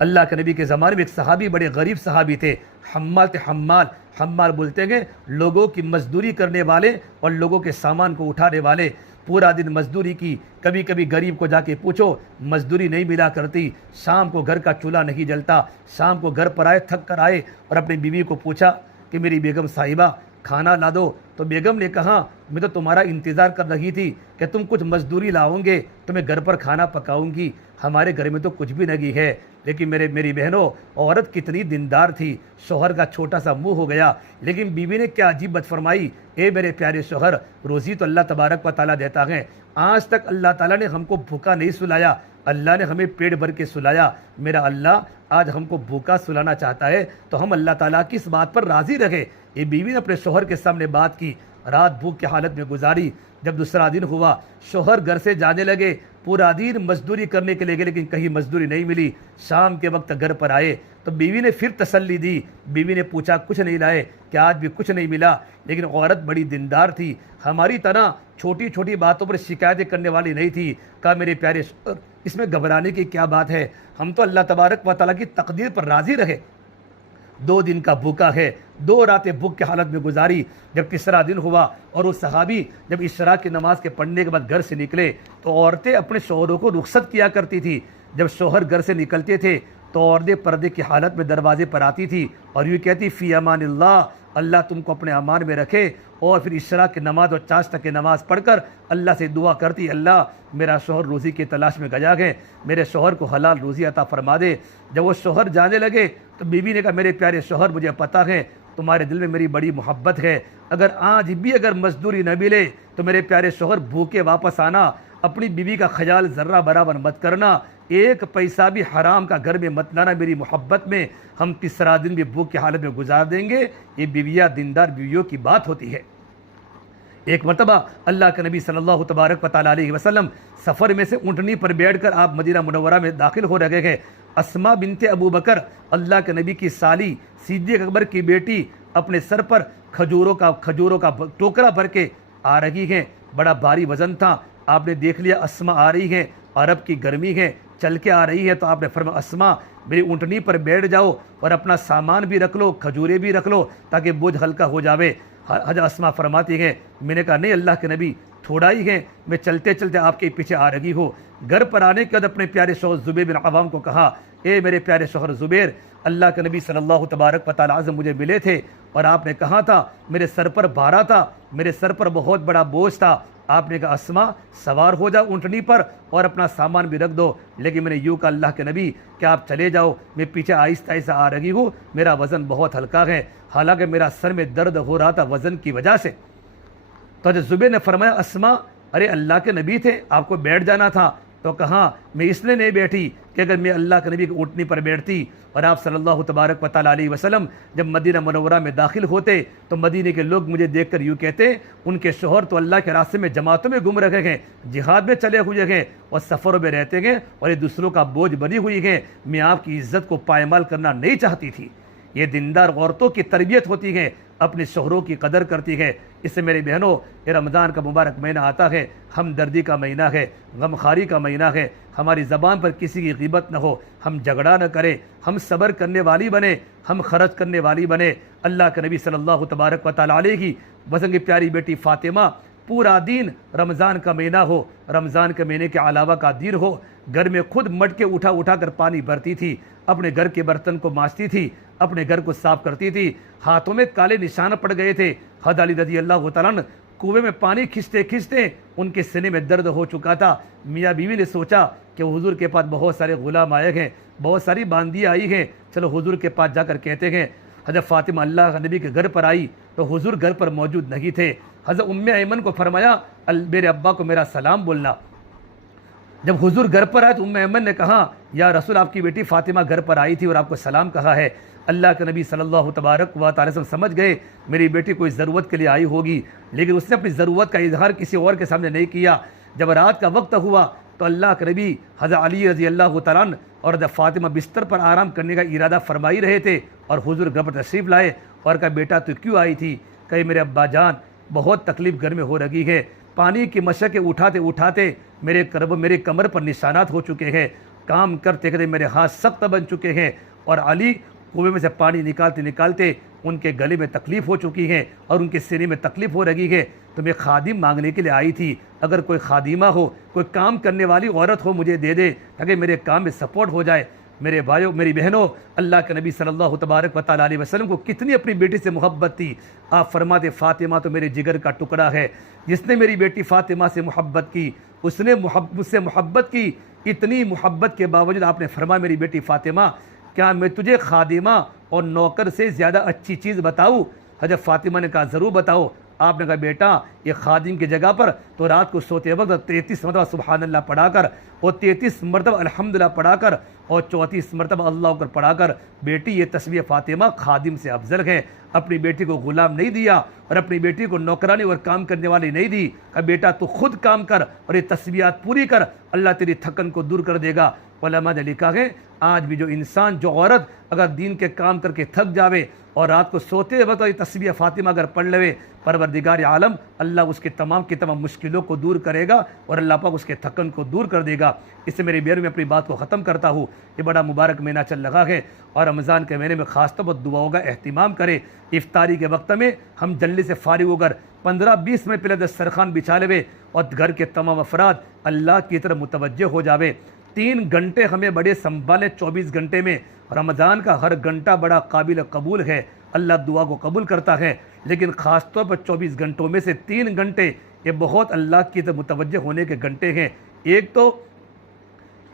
अल्लाह के नबी के ज़माने में एक सहाबी बड़े गरीब सहाबी थे, हम्माल बोलते हैं लोगों की मजदूरी करने वाले और लोगों के सामान को उठाने वाले। पूरा दिन मजदूरी की, कभी कभी गरीब को जाके पूछो मजदूरी नहीं मिला करती, शाम को घर का चूल्हा नहीं जलता, शाम को घर पर आए थक कर आए और अपनी बीवी को पूछा कि मेरी बेगम साहिबा खाना ला दो। तो बेगम ने कहा मैं तो तुम्हारा इंतज़ार कर रही थी कि तुम कुछ मजदूरी लाओगे तो मैं घर पर खाना पकाऊंगी। हमारे घर में तो कुछ भी नहीं है। लेकिन मेरी बहनों, औरत कितनी दीनदार थी। शोहर का छोटा सा मुंह हो गया, लेकिन बीवी ने क्या अजीब बात फरमाई, ए मेरे प्यारे शोहर, रोज़ी तो अल्लाह तबारक व तआला देता है। आज तक अल्लाह ताला ने हमको भूखा नहीं सुलाया, अल्लाह ने हमें पेट भर के सुलाया। मेरा अल्लाह आज हमको भूखा सुलाना चाहता है तो हम अल्लाह ताला की इस बात पर राज़ी रहे। ये बीवी ने अपने शोहर के सामने बात की, रात भूख की हालत में गुजारी। जब दूसरा दिन हुआ, शोहर घर से जाने लगे, पूरा दिन मजदूरी करने के लिए गए, लेकिन कहीं मजदूरी नहीं मिली। शाम के वक्त घर पर आए तो बीवी ने फिर तसल्ली दी। बीवी ने पूछा कुछ नहीं लाए, क्या आज भी कुछ नहीं मिला। लेकिन औरत बड़ी दीनदार थी, हमारी तरह छोटी छोटी बातों पर शिकायतें करने वाली नहीं थी। कहा मेरे प्यारे, इसमें घबराने की क्या बात है, हम तो अल्लाह तबारक व तआला की तकदीर पर राज़ी रहे। 2 दिन का भूखा है, 2 रातें भूख की हालत में गुजारी। जब तीसरा दिन हुआ और वो सहाबी जब इशराक की नमाज के पढ़ने के बाद घर से निकले तो औरतें अपने शोहरों को रुखसत किया करती थी। जब शोहर घर से निकलते थे तो औरतें पर्दे की हालत में दरवाजे पर आती थी और यूँ कहती फ़ी अमानिल्लाह, अल्लाह तुमको अपने अमान में रखे। और फिर इशराक की नमाज और चाश्ता की नमाज पढ़कर अल्लाह से दुआ करती, अल्लाह मेरा शोहर रोज़ी की तलाश में गया है, मेरे शोहर को हलाल रोज़ी अता फरमा दे। जब वो शोहर जाने लगे तो बीवी ने कहा मेरे प्यारे शोहर, मुझे पता है तुम्हारे दिल में मेरी बड़ी मोहब्बत है, अगर आज भी अगर मजदूरी न मिले तो मेरे प्यारे शोहर भूखे वापस आना, अपनी बीवी का ख्याल ज़र्रा बराबर मत करना, 1 पैसा भी हराम का घर में मत लाना, मेरी मोहब्बत में हम तीसरा दिन भी भूख की हालत में गुजार देंगे। ये बीवियाँ दीनदार बीवियों की बात होती है। एक मरतबा अल्लाह के नबी सल्लल्लाहु तबारक व तआला अलैहि वसल्लम सफ़र में से ऊँटनी पर बैठकर आप मदीना मुनव्वरा में दाखिल हो रहे हैं। अस्मा बिनते अबू बकर, अल्लाह के नबी की साली, सिद्दीक़ अकबर की बेटी, अपने सर पर खजूरों का टोकरा भर के आ रही हैं। बड़ा भारी वजन था। आपने देख लिया अस्मा आ रही है, अरब की गर्मी है, चल के आ रही है, तो आपने फरमाया अस्मा मेरी ऊँटनी पर बैठ जाओ और अपना सामान भी रख लो, खजूरें भी रख लो ताकि बोझ हल्का हो जावे। हज़रत अस्मा फरमाती है, मैंने कहा नहीं अल्लाह के नबी, थोड़ा ही है, मैं चलते चलते आपके पीछे आ रही हो। घर पर आने के बाद अपने प्यारे शौहर ज़ुबैर बिन अवाम को कहा, ए मेरे प्यारे शौहर ज़ुबैर, अल्लाह के नबी सल्लल्लाहु तबारक व तआला अज़्ज़म मुझे मिले थे और आपने कहा था मेरे सर पर भारा था, मेरे सर पर बहुत बड़ा बोझ था। आपने कहा अस्मा सवार हो जाओ ऊँटनी पर और अपना सामान भी रख दो। लेकिन मैंने यूँ कहा अल्लाह के नबी क्या आप चले जाओ, मैं पीछे आहिस्ता आहिस्ता आ रही हूँ, मेरा वज़न बहुत हल्का है, हालांकि मेरा सर में दर्द हो रहा था वज़न की वजह से। तो हज़रत ज़ुबैर ने फरमाया अस्मा अरे अल्लाह के नबी थे, आपको बैठ जाना था। तो कहा मैं इसलिए नहीं बैठी कि अगर मैं अल्लाह के नबी की ऊँटनी पर बैठती और आप सल्लल्लाहु तबारक व तआला अलैहि वसल्लम जब मदीना मुनव्वरा में दाखिल होते तो मदीने के लोग मुझे देखकर यूँ कहते उनके शोहर तो अल्लाह के रास्ते में जमातों में घूम रहे हैं, जिहाद में चले हुए हैं और सफ़रों में रहते हैं और ये दूसरों का बोझ बनी हुई है। मैं आपकी इज़्ज़त को पायमाल करना नहीं चाहती थी। ये दीनदार औरतों की तरबियत होती है, अपने शोहरों की कदर करती है। इससे मेरी बहनों, ये रमज़ान का मुबारक महीना आता है, हमदर्दी का महीना है, गमखारी का महीना है। हमारी ज़बान पर किसी की ग़ीबत न हो, हम झगड़ा न करें, हम सब्र करने वाली बने, हम खर्च करने वाली बने। अल्लाह के नबी सल्लल्लाहु तबारक व तआला अलैहि की वज़न की प्यारी बेटी फ़ातिमा पूरा दिन रमज़ान का महीना हो, रमज़ान के महीने के अलावा का दिन हो, घर में खुद मटके उठा कर पानी भरती थी, अपने घर के बर्तन को मांजती थी, अपने घर को साफ करती थी। हाथों में काले निशान पड़ गए थे। हज़रत अली रज़ी अल्लाह तआला अन्हु कुएं में पानी खींचते खींचते उनके सीने में दर्द हो चुका था। मियाँ बीवी ने सोचा कि हुजूर के पास बहुत सारे गुलाम आए हैं, बहुत सारी बांदी आई हैं, चलो हुजूर के पास जाकर कहते हैं। हज़रत फ़ातिमा अल्लाह नबी के घर पर आई तो हुजूर घर पर मौजूद नहीं थे। हज़रत उम्मे ऐमन को फरमाया मेरे अब्बा को मेरा सलाम बोलना। जब हुजूर घर पर आए तो उम्मे ऐमन ने कहा या रसूल आपकी बेटी फ़ातिमा घर पर आई थी और आपको सलाम कहा है। अल्लाह के नबी सल्लल्लाहु तबारक व तआला वसल्लम समझ गए मेरी बेटी कोई ज़रूरत के लिए आई होगी, लेकिन उसने अपनी ज़रूरत का इजहार किसी और के सामने नहीं किया। जब रात का वक्त हुआ तो अल्लाह के नबी हज़रत अली रज़ी अल्लाह तआला अन्हु और जब फ़ातिमा बिस्तर पर आराम करने का इरादा फरमाई रहे थे और हुजूर घर पर तशरीफ़ लाए और कहा बेटा तो क्यों आई थी? कहीं मेरे अब्बा जान बहुत तकलीफ़ घर में हो रही है, पानी की मशक़ें उठाते उठाते मेरे कमर पर निशानात हो चुके हैं, काम करते करते मेरे हाथ सख्त बन चुके हैं और अली कुएं में से पानी निकालते निकालते उनके गले में तकलीफ़ हो चुकी है और उनके सीने में तकलीफ़ हो रही है। तो मैं खादिम मांगने के लिए आई थी, अगर कोई खादिमा हो, कोई काम करने वाली औरत हो मुझे दे दे ताकि मेरे काम में सपोर्ट हो जाए। मेरे भाइयों मेरी बहनों, अल्लाह के नबी सल्लल्लाहु तबारक व तआला अलैहि वसल्लम को कितनी अपनी बेटी से मोहब्बत थी। आप फरमाते फ़ातिमा तो मेरे जिगर का टुकड़ा है, जिसने मेरी बेटी फ़ातिमा से मोहब्बत की उसने मुझसे मोहब्बत की। इतनी मोहब्बत के बावजूद आपने फरमाया मेरी बेटी फ़ातिमा क्या मैं तुझे खादिमा और नौकर से ज़्यादा अच्छी चीज़ बताऊँ? हज़रत फ़ातिमा ने कहा ज़रूर बताओ। आपने कहा बेटा ये खादिम की जगह पर तो रात को सोते वक्त 33 मरतबा सुबहान अल्लाह पढ़ाकर और 33 मरतबा अल्हम्दुलिल्लाह पढ़ाकर और 34 मरतबा अल्लाह अकबर पढ़ाकर बेटी ये तस्बीह फ़ातिमा खादिम से अफजल है। अपनी बेटी को गुलाम नहीं दिया और अपनी बेटी को नौकरानी और काम करने वाली नहीं दी। कहा बेटा तू खुद काम कर और ये तस्बीहात पूरी कर, अल्लाह तेरी थकन को दूर कर देगा। उलमा ने लिखा है आज भी जो इंसान जो औरत अगर दीन के काम करके थक जावे और रात को सोते वक्त ये तस्बीह फ़ातिमा अगर पढ़ लेवे, परवरदिगार आलम अल्लाह उसके तमाम की तमाम मुश्किलों को दूर करेगा और अल्लाह पाक उसके थकन को दूर कर देगा। इससे मेरी बेर में अपनी बात को ख़त्म करता हूँ। ये बड़ा मुबारक महीना चल रहा है और रमज़ान के महीने में ख़ास तौर पर दुआओं का अहतमाम करें। इफ्तारी के वक्त में हम जल्दी से फारिग होकर 15-20 मिनट पहले दस्तरखान बिछा लेवे और घर के तमाम अफराद अल्लाह की तरफ मुतवज्जह हो जावे। 3 घंटे हमें बड़े संभाले 24 घंटे में। रमज़ान का हर घंटा बड़ा काबिल कबूल है, अल्लाह दुआ को कबूल करता है, लेकिन ख़ास तौर पर 24 घंटों में से 3 घंटे ये बहुत अल्लाह की तरफ मुतवज्जह होने के घंटे हैं। एक तो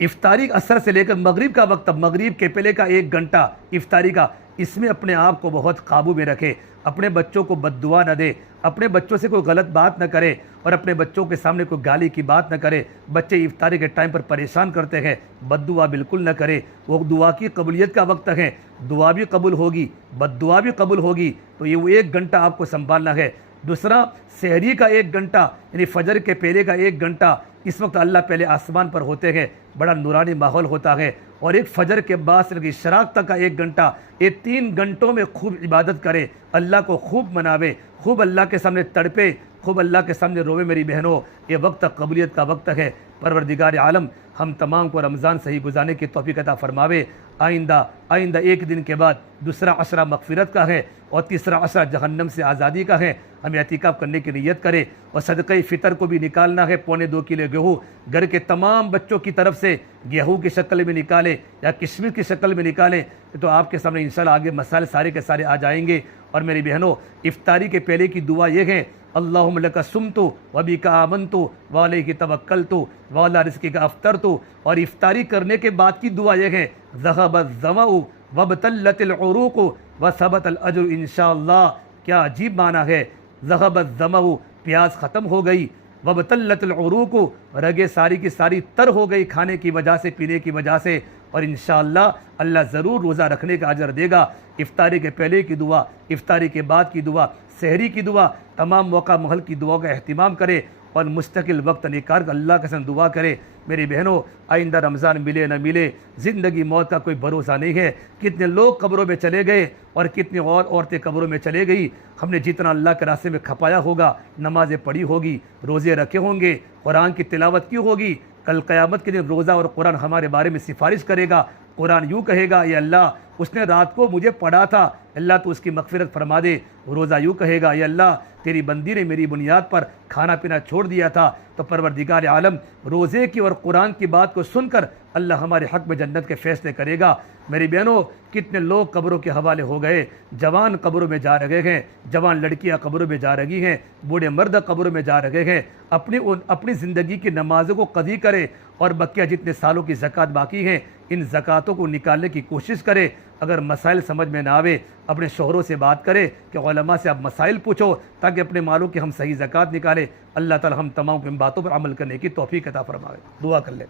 इफ्तारी असर से लेकर मगरिब का वक्त, मगरिब के पहले का 1 घंटा इफ्तारी का, इसमें अपने आप को बहुत काबू में रखे, अपने बच्चों को बद्दुआ न दे, अपने बच्चों से कोई गलत बात न करे और अपने बच्चों के सामने कोई गाली की बात न करे। बच्चे इफ्तारी के टाइम पर परेशान करते हैं, बद्दुआ बिल्कुल न करे। वो दुआ की कबूलियत का वक्त है, दुआ भी कबूल होगी, बद्दुआ भी कबूल होगी, तो ये 1 घंटा आपको संभालना है। दूसरा सहरी का 1 घंटा यानी फजर के पहले का 1 घंटा, इस वक्त अल्लाह पहले आसमान पर होते हैं, बड़ा नूरानी माहौल होता है, और एक फजर के बाद से लगी शराक तक का 1 घंटा, ये 3 घंटों में खूब इबादत करे, अल्लाह को खूब मनावे, खूब अल्लाह के सामने तड़पे, खूब अल्लाह के सामने रोवे मेरी बहनों। ये वक्त कबूलियत का वक्त है। परवरदिगार आलम हम तमाम को रमज़ान सही गुजारने की तौफीक अता फरमावे। आइंदा 1 दिन के बाद दूसरा अशरा मगफिरत का है और तीसरा अशरा जहन्नम से आज़ादी का है। हमें एतिकाफ़ करने की नीयत करे और सदक़े फ़ितर को भी निकालना है। 2.25 किलो गेहूँ घर के तमाम बच्चों की तरफ से गेहूँ की शक्ल में निकाले या किशमिश की शक्ल में निकाले, तो आपके सामने इंशाल्लाह आगे मसाइल सारे के सारे आ जाएंगे। और मेरी बहनों, इफ्तारी के पहले की दुआ ये है, अल्लाहुम्मा लका सुम्तु व बिका आमन्तु व अलैहि तवक्कलतु व अला रिज़्क़िका अफ़्तरतु। और इफ्तारी करने के बाद की दुआ यह है, ज़हबत ज़मउ वबतल्लतिल उरूक़ व सबतल अज्र इंशाअल्लाह। क्या अजीब माना है। ज़हबत ज़मउ, प्यास ख़त्म हो गई, वबतल्लतिल उरूक़, रगे सारी की सारी तर हो गई खाने की वजह से, पीने की वजह से, और इंशाअल्लाह अल्लाह ज़रूर रोज़ा रखने का अजर देगा। इफ्तारी के पहले की दुआ, इफ्तारी के बाद की दुआ, सहरी की दुआ, तमाम मौका महल की दुआ का अहतमाम करे और मुस्तकिल वक्त निकाल कर अल्लाह के साथ दुआ करे। मेरी बहनों, आइंदा रमज़ान मिले न मिले, ज़िंदगी मौत का कोई भरोसा नहीं है। कितने लोग कब्रों में चले गए और कितनी और औरतें कब्रों में चले गई। हमने जितना अल्लाह के रास्ते में खपाया होगा, नमाज़ें पढ़ी होगी, रोज़े रखे होंगे, कुरान की तिलावत की होगी, कल क़यामत के दिन रोज़ा और कुरान हमारे बारे में सिफारिश करेगा। कुरान यूँ कहेगा, ये अल्लाह उसने रात को मुझे पढ़ा था, अल्लाह तो उसकी मग़फ़िरत फरमा दे। रोज़ा यूँ कहेगा, ये अल्लाह तेरी बंदी ने मेरी बुनियाद पर खाना पीना छोड़ दिया था। तो परवरदिगार आलम रोज़े की और कुरान की बात को सुनकर अल्लाह हमारे हक़ में जन्नत के फ़ैसले करेगा। मेरी बहनों, कितने लोग कब्रों के हवाले हो गए। जवान कब्रों में जा रहे हैं, जवान लड़कियां कब्रों में जा रही हैं, बूढ़े मर्द कब्रों में जा रहे हैं। अपनी ज़िंदगी की नमाज़ों को क़ज़ी करे और बकिया जितने सालों की ज़कात बाकी हैं, इन ज़कातों को निकालने की कोशिश करे। अगर मसाइल समझ में ना आवे, अपने शोहरों से बात करे कि उलमा से आप मसाइल पूछो ताकि अपने मालों की हम सही ज़कात निकालें। अल्लाह ताला हम तमाम की बातों पर अमल करने की तौफीक अता फरमाए। दुआ कर ले।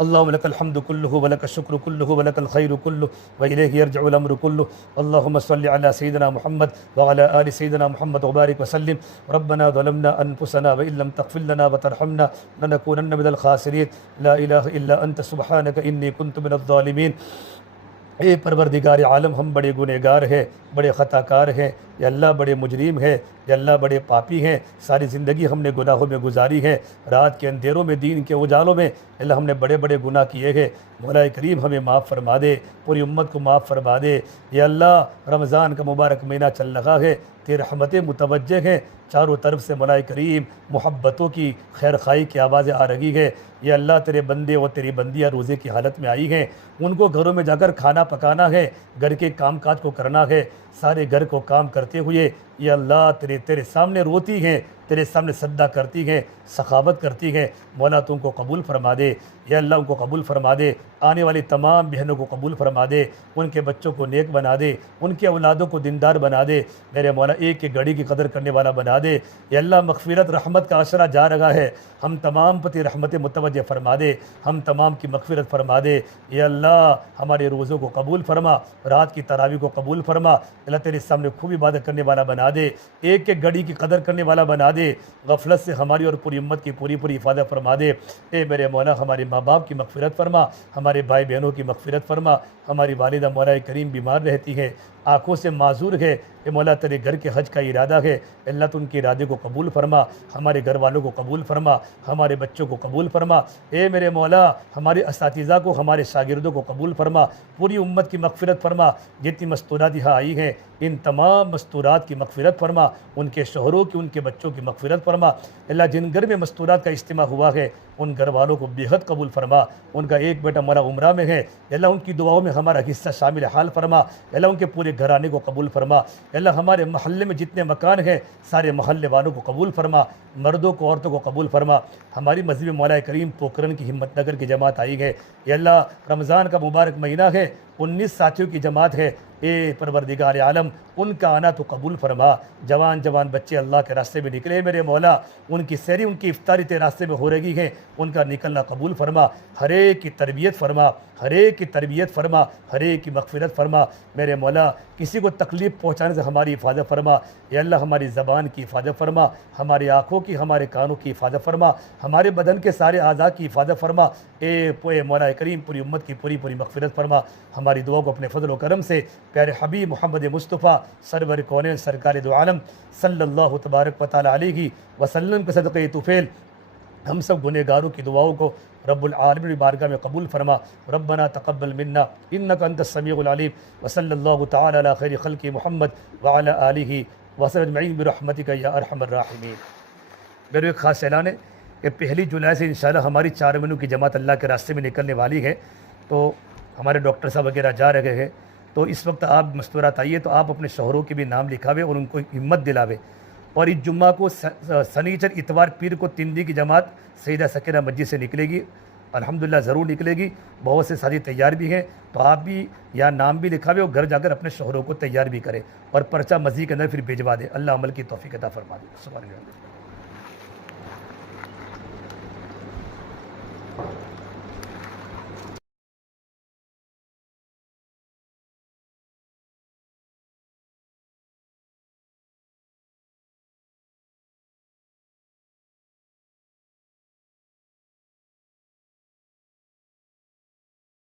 अल्लाहुम्मा लकल हम्दु कुल्लुहु व लकश शुक्रु कुल्लुहु व लकल खैरु कुल्लुहु व इलैहि यरजिउल अम्रु कुल्लुहु। अल्लाहुम्मा सल्लि अला सय्यिदिना मुहम्मद व अला आलि सय्यिदिना मुहम्मद व बारिक व सल्लिम। रब्बना ज़लमना अनफुसना व इल्लम तग़फिर लना व तरहमना लनकूनन्ना मिनल ख़ासिरीन। ला इलाहा इल्ला अंत सुब्हानक इन्नी कुन्तु मिनज़ ज़ालिमीन। ए परवरदिगार आलम, हम बड़े गुनहगार हैं, बड़े ख़ताकार हैं, या अल्लाह बड़े मुजरिम है, या अल्लाह बड़े पापी हैं। सारी ज़िंदगी हमने गुनाहों में गुजारी है, रात के अंधेरों में, दीन के उजालों में अल्लाह हमने बड़े बड़े गुनाह किए हैं। मौला करीम हमें माफ़ फरमा दे, पूरी उम्मत को माफ़ फरमा दे। या अल्लाह रमज़ान का मुबारक महीना चल रहा है, तेरी रहमतें मुतवज्जे हैं, चारों तरफ से मौला करीम मोहब्बतों की खैर खाई की आवाज़ें आ रही है। या अल्लाह तेरे बंदे और तेरी बंदियाँ रोज़े की हालत में आई हैं, उनको घरों में जाकर खाना पकाना है, घर के काम काज को करना है। सारे घर को काम करते हुए या अल्लाह तेरे सामने रोती हैं, तेरे सामने सद्दा करती हैं, सखावत करती हैं। मौला तुमको कबूल फरमा दे। या अल्लाह उनको कबूल फरमा दे, आने वाली तमाम बहनों को कबूल फरमा दे, उनके बच्चों को नेक बना दे, उनके औलादों को दीनदार बना दे। मेरे मौला एक एक घड़ी की कदर करने वाला बना दे। या अल्लाह मग़फ़िरत रहमत का आशरा जा रहा है, हम तमाम पति रहमत मुतवज्जे फरमा दे, हम तमाम की मग़फ़िरत फरमा दे। या अल्लाह हमारे रोज़ों को कबूल फरमा, रात की तरावी को कबूल फरमा। अल्लाह तेरे सामने खूब इबादत करने वाला बना दे, एक एक घड़ी की कदर करने वाला बना दे। गफलत से हमारी और पूरी उम्मत की पूरी हिफाजत फरमा दे। ए मेरे मौला, हमारे माँ बाप की मग़फ़िरत फरमा, हमारे भाई बहनों की मग़फ़िरत फरमा। हमारी वालिदा मौला करीम बीमार रहती है, आँखों से माजूर है। ए मौला तेरे घर के हज का इरादा है, अल्लाह तो उनके इरादे को कबूल फरमा, हमारे घर वालों को कबूल फरमा, हमारे बच्चों को कबूल फरमा। ए मेरे मौला, हमारे असातिज़ा को, हमारे शागिर्दों को कबूल फरमा, पूरी उम्मत की मग़फ़िरत फरमा। जितनी मस्तूरात यहाँ आई हैं, इन तमाम मस्तूरात की मग़फ़िरत फरमा, उनके शोहरों की, उनके बच्चों की मग़फ़िरत फरमा। अल्लाह जिन घर में मस्तूरात का इज्तिमा हुआ है, उन घर वालों को बेहद कबूल फरमा। उनका एक बेटा हमारा उम्रा में है, अल्लाह उनकी दुआओं में हमारा हिस्सा शामिल हाल फरमा। अल्लाह उनके पूरे घराने को कबूल फरमा। अल्लाह हमारे महल्ले में जितने मकान हैं, सारे महल्ले वालों को कबूल फरमा, मर्दों को, औरतों को कबूल फरमा। हमारी मस्जिद में मौला करीम पोखरन की हिम्मत नगर की जमात आई है। या अल्लाह रमज़ान का मुबारक महीना है, 19 साथियों की जमात है। ए परवरदिगार आलम, उनका आना तो कबूल फरमा। जवान जवान बच्चे अल्लाह के रास्ते में निकले मेरे मौला, उनकी सैरी, उनकी इफ्तारी तेरे रास्ते में हो रही है, उनका निकलना कबूल फरमा, हर एक की तरबियत फरमा, हर एक की तरबियत फरमा, हर एक की मग़फ़िरत फरमा। मेरे मौला किसी को तकलीफ़ पहुँचाने से हमारी हिफाजत फरमा। या अल्लाह हमारी ज़बान की हिफाजत फरमा, हमारी आँखों की, हमारे कानों की हिफाजत फरमा, हमारे बदन के सारे अज़ा की हिफाजत फरमा। ए मौला करीम पूरी उम्मत की पूरी पूरी मग़फ़िरत फरमा। हमारी दुआ को अपने फ़ज़ल व करम से प्यारे हबीब मोहम्मद मुस्तफ़ा सरवर कौनैन सरकार दो आलम सल्लल्लाहु तबारक व तआला अलैहि वसल्लम के सदक़े तुफ़ैल हम सब गुनहगारों की दुआओं को रब्बुल आलमीन की बारगाह में कबूल फरमा। रब्बना तक़ब्बल मिन्ना इन्नका अंतस समीउल अलीम व सल्लल्लाहु तआला अला खैरि खल्क़ि मुहम्मद व अला आलिहि व सल्लम अजमईन बिरहमतिका या अरहमर राहिमीन। मेरा एक ख़ास ऐलान है कि 1 जुलाई से इंशाअल्लाह हमारी 4 महीनों की जमात अल्लाह के रास्ते में निकलने वाली है। तो हमारे डॉक्टर साहब वगैरह जा रहे हैं, तो इस वक्त आप मस्तूरात आइए तो आप अपने शोहरों के भी नाम लिखावे और उनको हिम्मत दिलावे। और इस जुम्मा को शनिचर इतवार पीर को 3 दिन की जमात सईदा सकीना मस्जिद से निकलेगी, अल्हम्दुलिल्लाह ज़रूर निकलेगी। बहुत से साथी तैयार भी हैं, तो आप भी यहाँ नाम भी लिखावे और घर जाकर अपने शोहरों को तैयार भी करें और पर्चा मस्जिद के अंदर फिर भिजवा दें। अल्लाह अमल की तौफीक अता फरमा दे। सुभान अल्लाह।